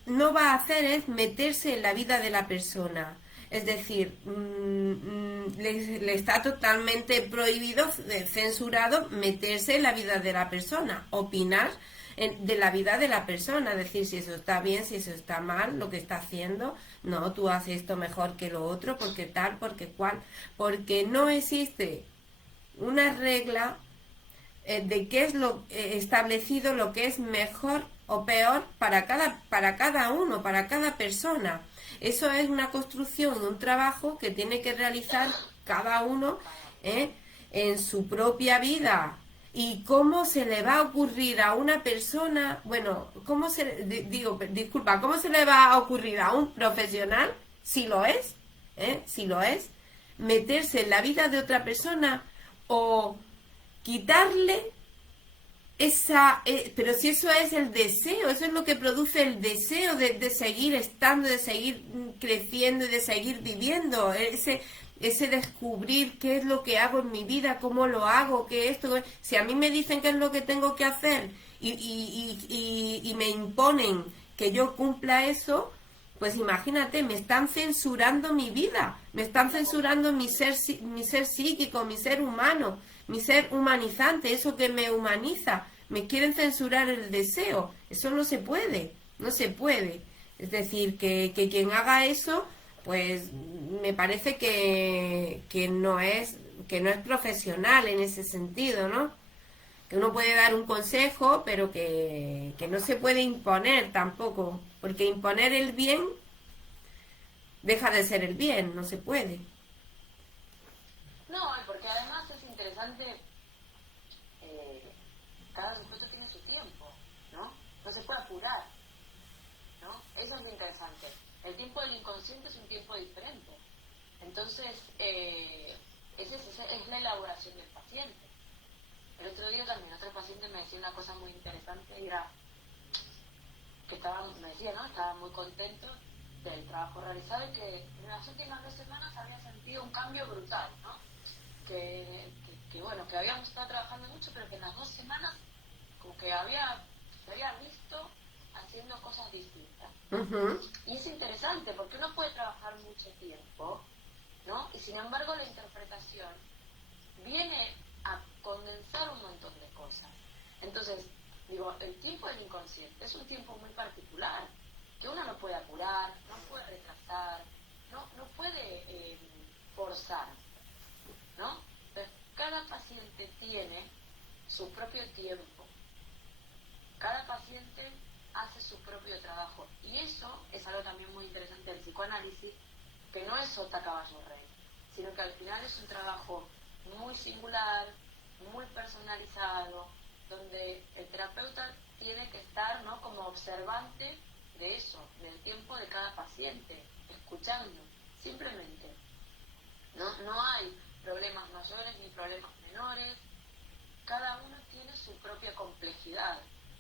no va a hacer es meterse en la vida de la persona. Es decir, le está totalmente prohibido, censurado, meterse en la vida de la persona, opinar de la vida de la persona, decir si eso está bien, si eso está mal, lo que está haciendo, no, tú haces esto mejor que lo otro, porque tal, porque cual, porque no existe una regla de qué es lo establecido, lo que es mejor o peor para cada uno, para cada persona. Eso es una construcción, un trabajo que tiene que realizar cada uno en su propia vida. ¿Y cómo se le va a ocurrir a una persona, bueno, cómo cómo se le va a ocurrir a un profesional, si lo es, meterse en la vida de otra persona o quitarle pero si eso es el deseo, eso es lo que produce el deseo de seguir estando, de seguir creciendo y de seguir viviendo, ese descubrir qué es lo que hago en mi vida, cómo lo hago, qué esto, si a mí me dicen qué es lo que tengo que hacer y me imponen que yo cumpla eso, pues imagínate, me están censurando mi vida, me están censurando mi ser psíquico, mi ser humano, mi ser humanizante, eso que me humaniza. Me quieren censurar el deseo. Eso no se puede, no se puede. Es decir, que quien haga eso, pues me parece que no es profesional en ese sentido, ¿no? Que uno puede dar un consejo, pero que no se puede imponer tampoco, porque imponer el bien deja de ser el bien, no se puede. No, porque además es interesante, cada sujeto tiene su tiempo, ¿no? No se puede apurar, ¿no? Eso es lo interesante. El tiempo del inconsciente es un tiempo diferente. Entonces, es la elaboración del paciente. El otro día también otro paciente me decía una cosa muy interesante y era que me decía, ¿no? Estaba muy contento del trabajo realizado y que en las últimas 2 semanas había sentido un cambio brutal, ¿no? Bueno, que habíamos estado trabajando mucho, pero que en las 2 semanas como que se había visto haciendo cosas distintas. Uh-huh. Y es interesante porque uno puede trabajar mucho tiempo, ¿no? Y sin embargo la interpretación viene a condensar un montón de cosas. Entonces, digo, el tiempo del inconsciente es un tiempo muy particular, que uno no puede apurar, no puede retrasar, no puede forzar, ¿no? Pero cada paciente tiene su propio tiempo, cada paciente hace su propio trabajo, y eso es algo también muy interesante del psicoanálisis, que no es sota caballo rey, sino que al final es un trabajo muy singular, muy personalizado, donde el terapeuta tiene que estar, ¿no?, como observante de eso, del tiempo de cada paciente, escuchando, simplemente. No hay problemas mayores ni problemas menores, cada uno tiene su propia complejidad,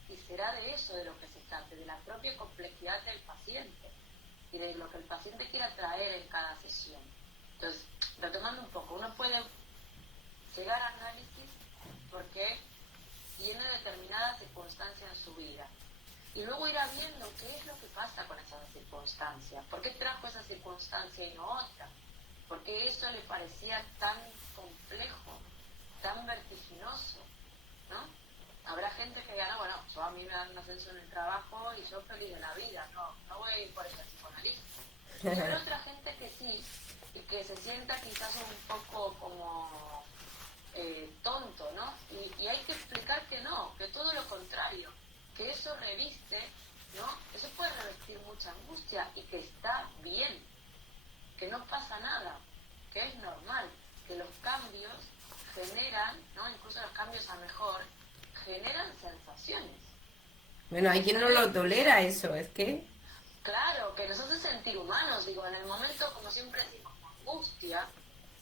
y será de eso de lo que se trate, de la propia complejidad del paciente, y de lo que el paciente quiera traer en cada sesión. Entonces, retomando un poco, uno puede llegar a análisis porque tiene determinadas circunstancias en su vida, y luego irá viendo qué es lo que pasa con esas circunstancias, por qué trajo esa circunstancia y no otra, porque eso le parecía tan complejo, tan vertiginoso, ¿no? Habrá gente que diga, no, bueno, yo a mí me dan un ascenso en el trabajo y yo feliz de la vida, no voy a ir por ese psicoanalista. Y habrá otra gente que sí, y que se sienta quizás un poco como tonto, ¿no? Y hay que explicar que no, que todo lo contrario, que eso reviste, ¿no? Eso puede revestir mucha angustia y que está bien, que no pasa nada, que es normal, que los cambios generan, ¿no?, incluso los cambios a mejor, generan sensaciones. Bueno, hay quien no lo tolera eso, es que... Claro, que nos hace sentir humanos, digo, en el momento, como siempre decimos, angustia,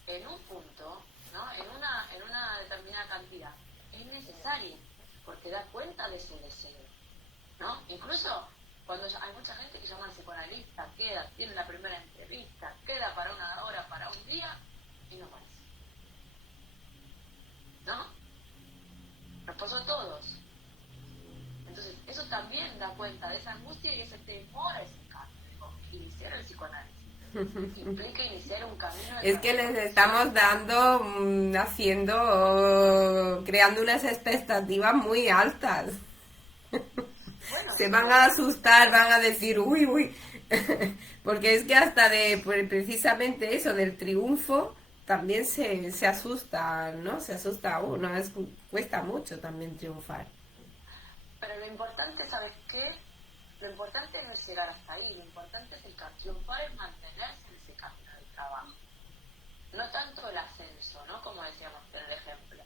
en un punto, ¿no?, en una determinada cantidad, es necesaria, porque da cuenta de su deseo, ¿no? Incluso cuando hay mucha gente que llama al psicoanalista, tiene la primera entrevista, queda para 1 hora, para un día, y no aparece, ¿no? Nos pasó a todos. Entonces, eso también da cuenta de esa angustia y ese temor a ese cambio. Iniciar el psicoanálisis implica iniciar un camino de... Es que les estamos dando, creando unas expectativas muy altas. Bueno, Se van a asustar, van a decir, uy, porque es que hasta precisamente eso, del triunfo, también se asusta, ¿no? Se asusta a uno, cuesta mucho también triunfar. Pero lo importante, ¿sabes qué? Lo importante no es llegar hasta ahí, lo importante es triunfar, es mantenerse en ese camino del trabajo. No tanto el ascenso, ¿no?, como decíamos en el ejemplo.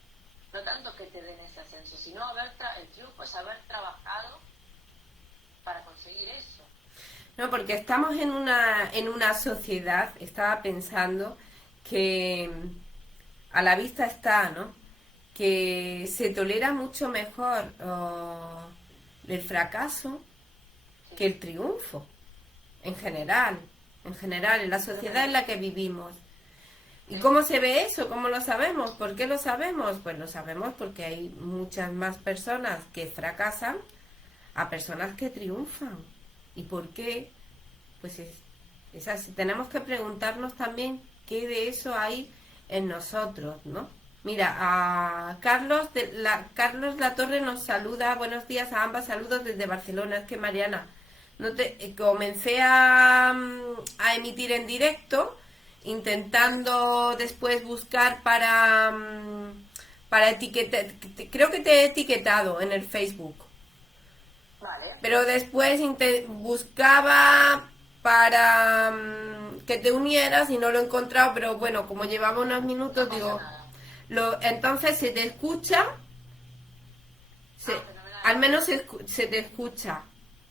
No tanto que te den ese ascenso, sino el triunfo es haber trabajado para conseguir eso. No, porque estamos en una sociedad, estaba pensando, que a la vista está, ¿no?, que se tolera mucho mejor el fracaso que el triunfo, en general, en la sociedad en la que vivimos. ¿Y cómo se ve eso? ¿Cómo lo sabemos? ¿Por qué lo sabemos? Pues lo sabemos porque hay muchas más personas que fracasan a personas que triunfan. ¿Y por qué? Pues es así. Tenemos que preguntarnos también qué de eso hay en nosotros, ¿no? Mira, a Carlos Latorre nos saluda. Buenos días a ambas, saludos desde Barcelona. Es que Mariana, comencé a emitir en directo, intentando después buscar para etiquetar. Creo que te he etiquetado en el Facebook. Vale. Pero después buscaba para que te unieras y no lo he encontrado, pero bueno, como llevamos unos minutos, No digo, pasa nada. entonces se te escucha, Fenomenal. al menos se te escucha,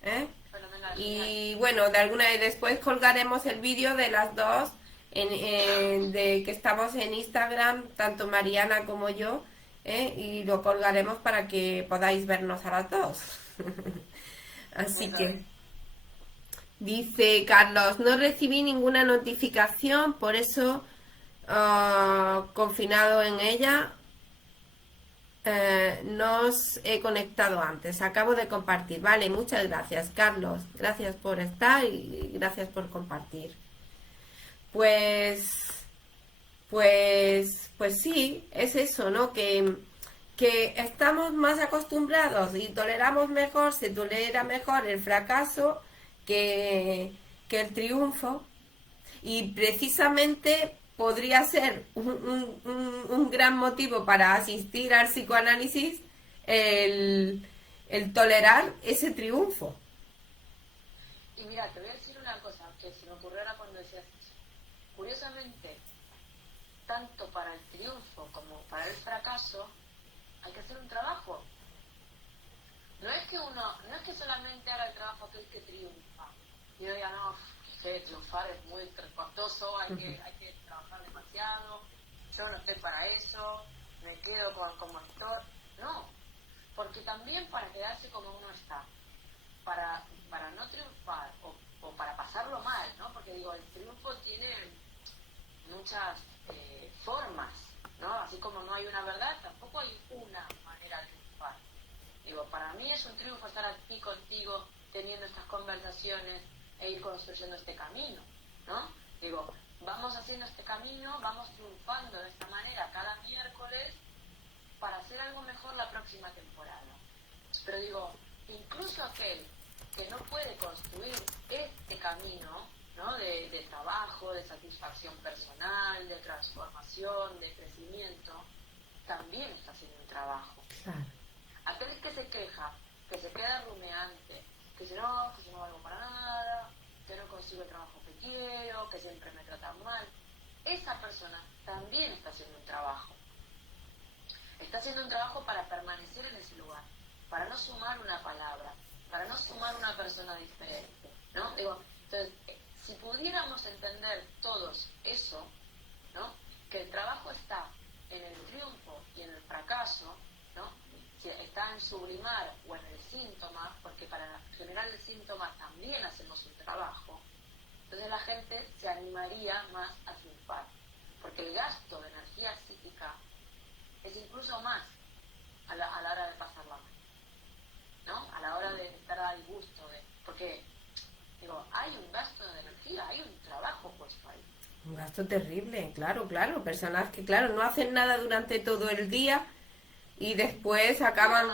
¿eh? Fenomenal. Y bueno, de alguna vez después colgaremos el vídeo de las dos, de que estamos en Instagram, tanto Mariana como yo, y lo colgaremos para que podáis vernos a las dos. Así que dice Carlos, no recibí ninguna notificación, por eso confinado en ella, no os he conectado antes, acabo de compartir. Vale, muchas gracias Carlos, gracias por estar y gracias por compartir. Pues sí, es eso, ¿no? Que estamos más acostumbrados y toleramos mejor, se tolera mejor el fracaso que el triunfo, y precisamente podría ser un gran motivo para asistir al psicoanálisis el tolerar ese triunfo. Y mira, te voy a decir una cosa que se me ocurrió ahora cuando decías eso. Curiosamente, tanto para el triunfo como para el fracaso, hay que hacer un trabajo. No es que solamente haga el trabajo aquel que triunfa. Y yo diga, no, que triunfar es muy costoso, hay que trabajar demasiado, yo no estoy para eso, me quedo como estoy. No, porque también para quedarse como uno está, para no triunfar o para pasarlo mal, ¿no? Porque digo, el triunfo tiene muchas formas, ¿no? Así como no hay una verdad, tampoco hay una manera de triunfar. Digo, para mí es un triunfo estar aquí contigo, teniendo estas conversaciones e ir construyendo este camino, ¿no? Digo, vamos haciendo este camino, vamos triunfando de esta manera cada miércoles para hacer algo mejor la próxima temporada. Pero digo, incluso aquel que no puede construir este camino, ¿no? De trabajo, de satisfacción personal, de transformación, de crecimiento, también está haciendo un trabajo. Claro. Aquel que se queja, que se queda rumiante, que si no, que yo no valgo para nada, que no consigo el trabajo que quiero, que siempre me tratan mal, esa persona también está haciendo un trabajo. Está haciendo un trabajo para permanecer en ese lugar, para no sumar una palabra, para no sumar una persona diferente, ¿no? Digo, entonces, si pudiéramos entender todos eso, ¿no? Que el trabajo está en el triunfo y en el fracaso, ¿no? Si está en sublimar o en el síntoma, porque para generar el síntoma también hacemos un trabajo, entonces la gente se animaría más a triunfar, porque el gasto de energía psíquica es incluso más a la hora de pasarla mal, ¿no? A la hora de estar al gusto, porque, digo, hay un gasto de energía, hay un trabajo puesto ahí. Un gasto terrible, claro, personas que, claro, no hacen nada durante todo el día y después acaban,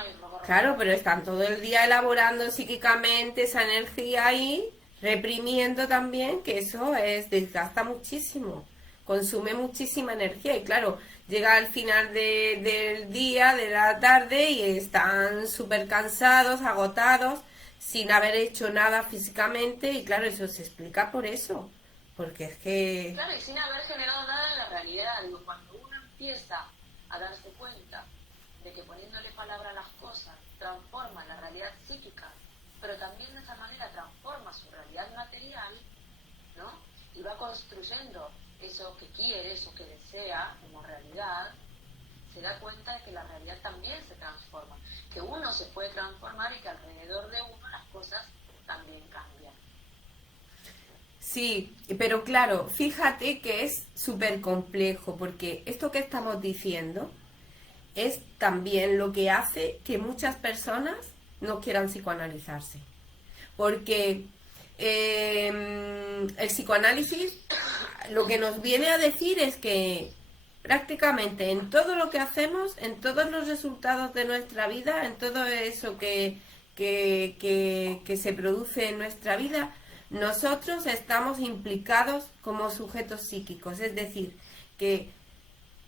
claro, pero están todo el día elaborando psíquicamente esa energía ahí, reprimiendo también, que eso desgasta muchísimo, consume muchísima energía y claro, llega al final del día, de la tarde y están súper cansados, agotados, sin haber hecho nada físicamente y claro, eso se explica por eso, porque es que... Claro, y sin haber generado nada en la realidad, digo, cuando uno empieza a darse cuenta de que poniéndole palabra a las cosas transforma la realidad psíquica, pero también de esa manera transforma su realidad material, ¿no? Y va construyendo eso que quiere, eso que desea como realidad, se da cuenta de que la realidad también se transforma, que uno se puede transformar y que alrededor de uno las cosas también cambian. Sí, pero claro, fíjate que es súper complejo, porque esto que estamos diciendo es también lo que hace que muchas personas no quieran psicoanalizarse. Porque el psicoanálisis lo que nos viene a decir es que prácticamente en todo lo que hacemos, en todos los resultados de nuestra vida, en todo eso que se produce en nuestra vida, nosotros estamos implicados como sujetos psíquicos. Es decir, que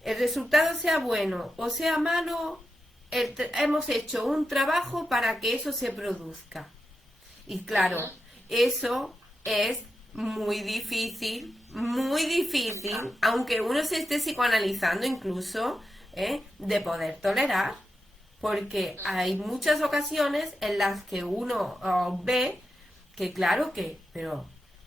el resultado sea bueno o sea malo, hemos hecho un trabajo para que eso se produzca. Y claro, eso es muy difícil, aunque uno se esté psicoanalizando incluso, de poder tolerar, porque hay muchas ocasiones en las que uno ve que claro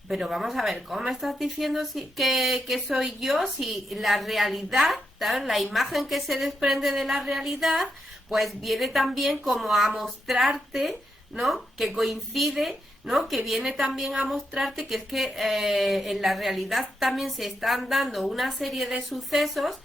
pero vamos a ver, ¿cómo me estás diciendo que soy yo si la realidad, ¿sabes? La imagen que se desprende de la realidad, pues viene también como a mostrarte, ¿no? Que coincide, ¿no? Que viene también a mostrarte que es que en la realidad también se están dando una serie de sucesos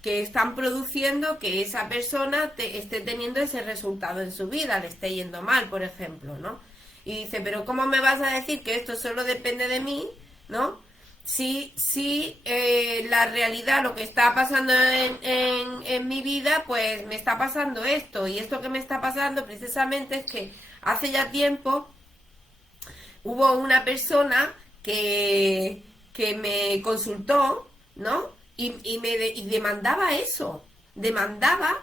que están produciendo que esa persona esté teniendo ese resultado en su vida, le esté yendo mal, por ejemplo, ¿no? Y dice, pero ¿cómo me vas a decir que esto solo depende de mí, ¿no? Si la realidad, lo que está pasando en mi vida, pues me está pasando esto. Y esto que me está pasando precisamente es que hace ya tiempo hubo una persona que me consultó, ¿no? Y demandaba eso. Demandaba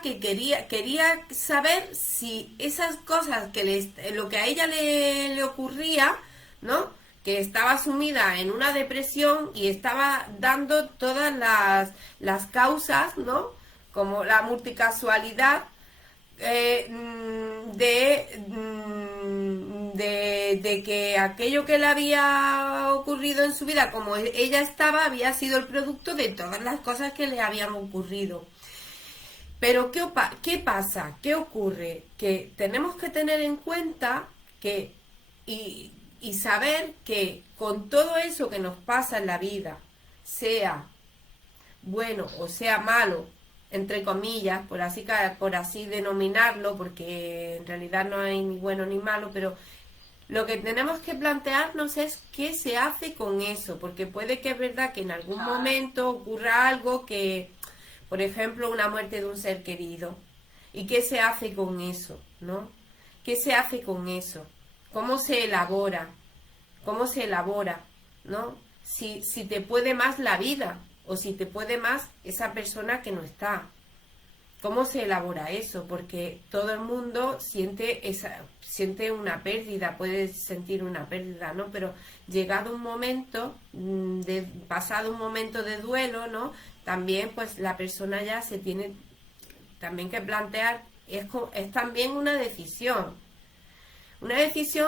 que quería saber si esas cosas lo que a ella le ocurría, ¿no? Que estaba sumida en una depresión y estaba dando todas las causas, ¿no? Como la multicasualidad de que aquello que le había ocurrido en su vida, como ella estaba, había sido el producto de todas las cosas que le habían ocurrido. Pero ¿qué pasa? ¿Qué ocurre? Que tenemos que tener en cuenta que y saber que con todo eso que nos pasa en la vida, sea bueno o sea malo, entre comillas, por así denominarlo, porque en realidad no hay ni bueno ni malo, pero lo que tenemos que plantearnos es qué se hace con eso, porque puede que es verdad que en algún momento ocurra algo que, por ejemplo, una muerte de un ser querido, y qué se hace con eso, ¿no? ¿Qué se hace con eso? ¿Cómo se elabora? ¿Cómo se elabora? ¿No? Si te puede más la vida, o si te puede más esa persona que no está. ¿Cómo se elabora eso? Porque todo el mundo siente una pérdida, puede sentir una pérdida, ¿no? Pero llegado un momento, pasado un momento de duelo, ¿no? También pues la persona ya se tiene también que plantear, es también una decisión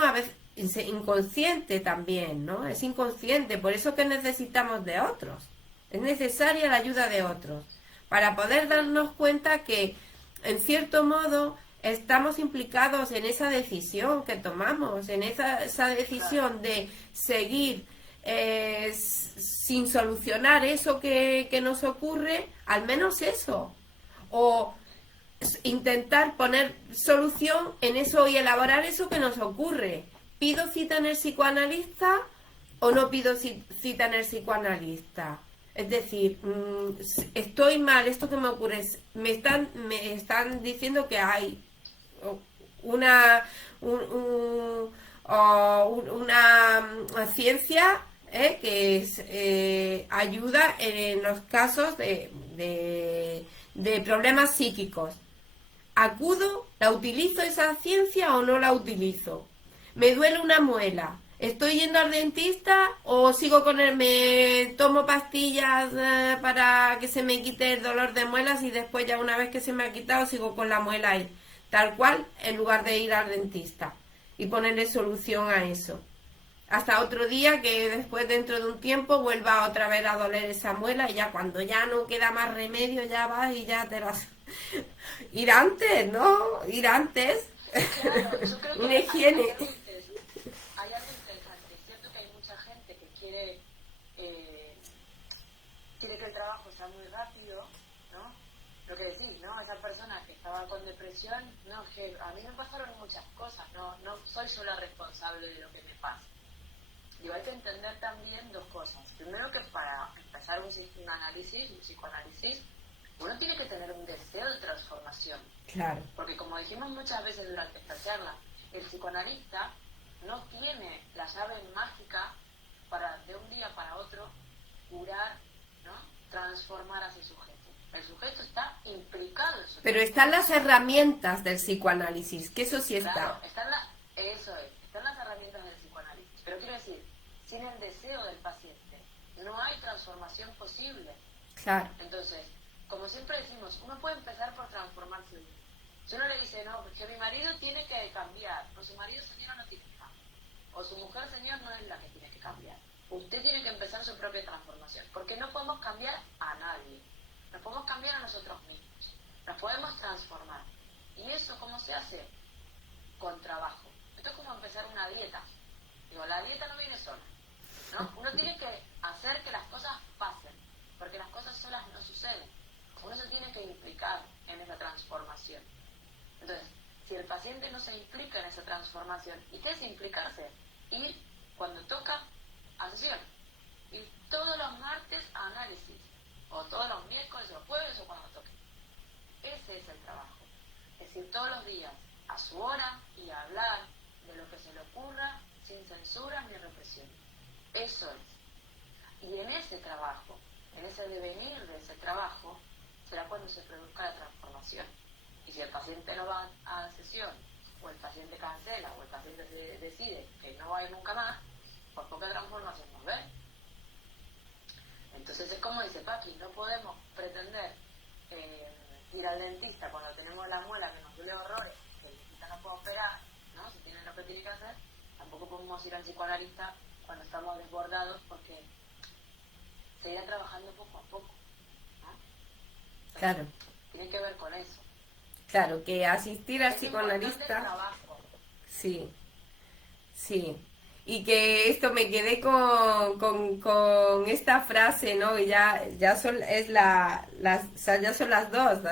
a veces inconsciente también, ¿no? Es inconsciente, por eso que necesitamos de otros. Es necesaria la ayuda de otros para poder darnos cuenta que, en cierto modo, estamos implicados en esa decisión que tomamos, en esa decisión de seguir sin solucionar eso que nos ocurre, al menos eso, o intentar poner solución en eso y elaborar eso que nos ocurre. ¿Pido cita en el psicoanalista o no pido cita en el psicoanalista? Es decir, estoy mal, esto que me ocurre, me están diciendo que hay una ciencia que ayuda en los casos de problemas psíquicos. ¿Acudo? ¿La utilizo esa ciencia o no la utilizo? ¿Me duele una muela? ¿Estoy yendo al dentista o sigo me tomo pastillas para que se me quite el dolor de muelas y después ya una vez que se me ha quitado sigo con la muela ahí? Tal cual, en lugar de ir al dentista y ponerle solución a eso. hasta otro día que después dentro de un tiempo vuelva otra vez a doler esa muela y ya cuando ya no queda más remedio ya vas y ya te vas. Ir antes, ¿no? Ir antes. Claro, yo creo que Una higiene. hay algo interesante. Es cierto que hay mucha gente que quiere que el trabajo sea muy rápido, ¿no? Lo que decís, ¿no? Esa persona que estaba con depresión, no, que a mí me pasaron muchas cosas, no soy yo la responsable de lo que me pasa. Digo, hay que entender también dos cosas. Primero, que para empezar un análisis, un psicoanálisis, uno tiene que tener un deseo de transformación. Claro. Porque como dijimos muchas veces durante esta charla, el psicoanalista no tiene la llave mágica para de un día para otro curar, ¿no? Transformar a su sujeto. El sujeto está implicado en su Pero están las herramientas del psicoanálisis, que eso sí está. Claro, están las herramientas del psicoanálisis. Pero quiero decir, sin el deseo del paciente no hay transformación posible. Claro. Entonces, como siempre decimos, uno puede empezar por transformarse uno. Si uno le dice, no, porque mi marido tiene que cambiar, o su marido, señora, no tiene que cambiar, o su mujer, señor, no es la que tiene que cambiar. Usted tiene que empezar su propia transformación, porque no podemos cambiar a nadie, nos podemos cambiar a nosotros mismos, nos podemos transformar. ¿Y eso cómo se hace? Con trabajo. Esto es como empezar una dieta. Digo, la dieta no viene sola, ¿no? Uno tiene que hacer que las cosas pasen, porque las cosas solas no suceden. Uno se tiene que implicar en esa transformación. Entonces, si el paciente no se implica en esa transformación, ¿y qué es implicarse? Ir cuando toca a sesión, ir todos los martes a análisis, o todos los miércoles o jueves o cuando toque. Ese es el trabajo. Es ir todos los días a su hora y a hablar de lo que se le ocurra sin censura ni represión. Eso es. Y en ese trabajo, en ese devenir de ese trabajo, será cuando se produzca la transformación. Y si el paciente no va a la sesión, o el paciente cancela, o el paciente decide que no va a ir nunca más, pues poca transformación nos ve. Entonces es como dice Paqui, no podemos pretender ir al dentista cuando tenemos la muela que nos duele horrores, que el dentista no puede operar, ¿no? Si tiene lo que tiene que hacer, tampoco podemos ir al psicoanalista cuando estamos desbordados, porque se irá trabajando poco a poco, ¿no? Claro. Tiene que ver con eso. Claro, que asistir al Es psicoanalista... trabajo. Sí, sí. Y que esto me quedé con esta frase, ¿no? Y ya son, o sea, ya son las 2, ¿no?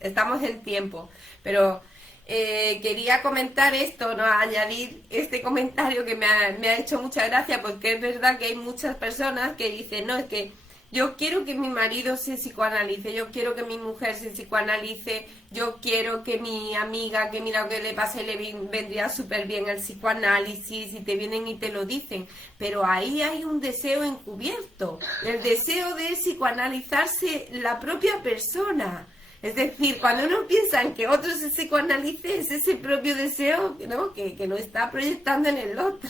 Estamos en tiempo. Pero quería comentar esto, ¿no? Añadir este comentario que me ha hecho mucha gracia, porque es verdad que hay muchas personas que dicen, no, es que yo quiero que mi marido se psicoanalice, yo quiero que mi mujer se psicoanalice, yo quiero que mi amiga, que mira lo que le pase, le vendría súper bien el psicoanálisis, y te vienen y te lo dicen. Pero ahí hay un deseo encubierto, el deseo de psicoanalizarse la propia persona. Es decir, cuando uno piensa en que otro se psicoanalice, es ese propio deseo, ¿no? que lo está proyectando en el otro.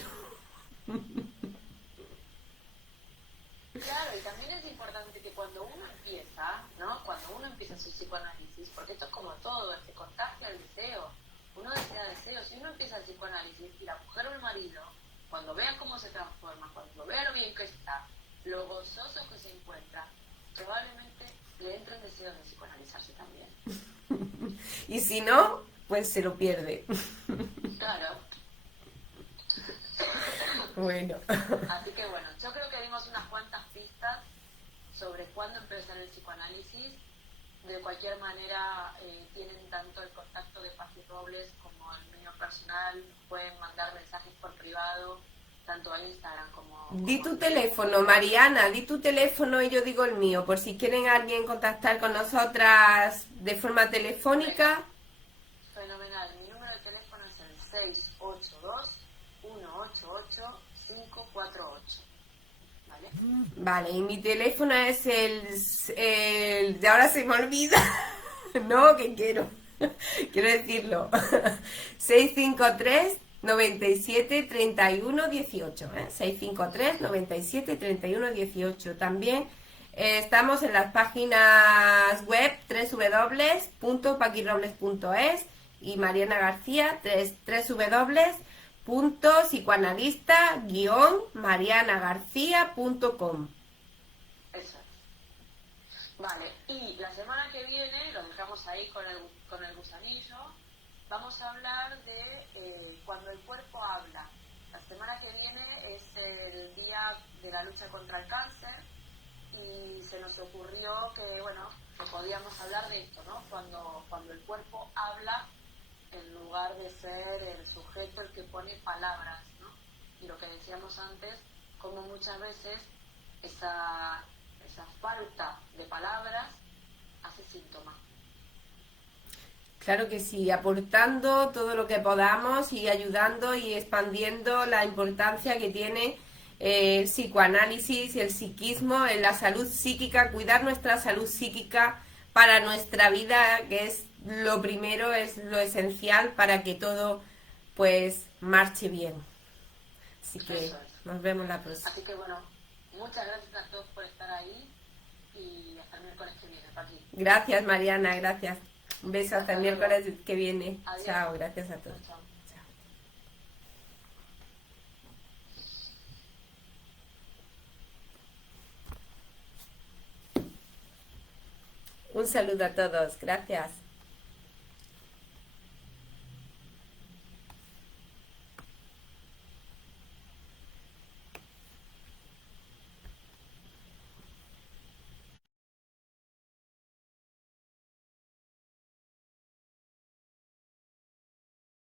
Claro, y también es importante que cuando uno empieza, ¿no? Cuando uno empieza su psicoanálisis, porque esto es como todo, se contagia el deseo, uno desea deseo. Si uno empieza el psicoanálisis y la mujer o el marido, cuando vea cómo se transforma, cuando vea lo bien que está, lo gozoso que se encuentra, probablemente le entre el deseo de psicoanalizarse también. Y si no, pues se lo pierde. Claro. Bueno. Así que bueno, yo creo que dimos unas cuantas pistas sobre cuándo empezar el psicoanálisis. De cualquier manera, tienen tanto el contacto de Paqui Robles como el mío personal. Pueden mandar mensajes por privado, tanto a Instagram como... Di tu teléfono, Mariana, di tu teléfono y yo digo el mío, por si quieren alguien contactar con nosotras de forma telefónica. Fenomenal. Mi número de teléfono es el 682-188-548. ¿Vale? Vale, y mi teléfono es el de ahora se me olvida. No, que quiero decirlo. 653 97 31 18, 653 97 31 18. También estamos en las páginas web www.paquirobles.es y Mariana García www.paquirobles.es. www.psicoanalista-marianagarcia.com. Eso es. Vale, y la semana que viene, lo dejamos ahí con el gusanillo, vamos a hablar de cuando el cuerpo habla. La semana que viene es el día de la lucha contra el cáncer y se nos ocurrió que, bueno, que podíamos hablar de esto, ¿no? Cuando el cuerpo habla en lugar de ser el sujeto el que pone palabras, ¿no? Y lo que decíamos antes, como muchas veces esa falta de palabras hace síntomas. Claro que sí, aportando todo lo que podamos y ayudando y expandiendo la importancia que tiene el psicoanálisis y el psiquismo en la salud psíquica, cuidar nuestra salud psíquica para nuestra vida, que es lo primero, es lo esencial para que todo pues marche bien. Así que Eso es. nos vemos la próxima. Así que bueno, muchas gracias a todos por estar ahí y hasta el miércoles que viene, Paqui. Gracias, Mariana, gracias. Un beso hasta el Hasta luego. miércoles que viene. Adiós. Chao, gracias a todos. Chao. Chao. Un saludo a todos, gracias.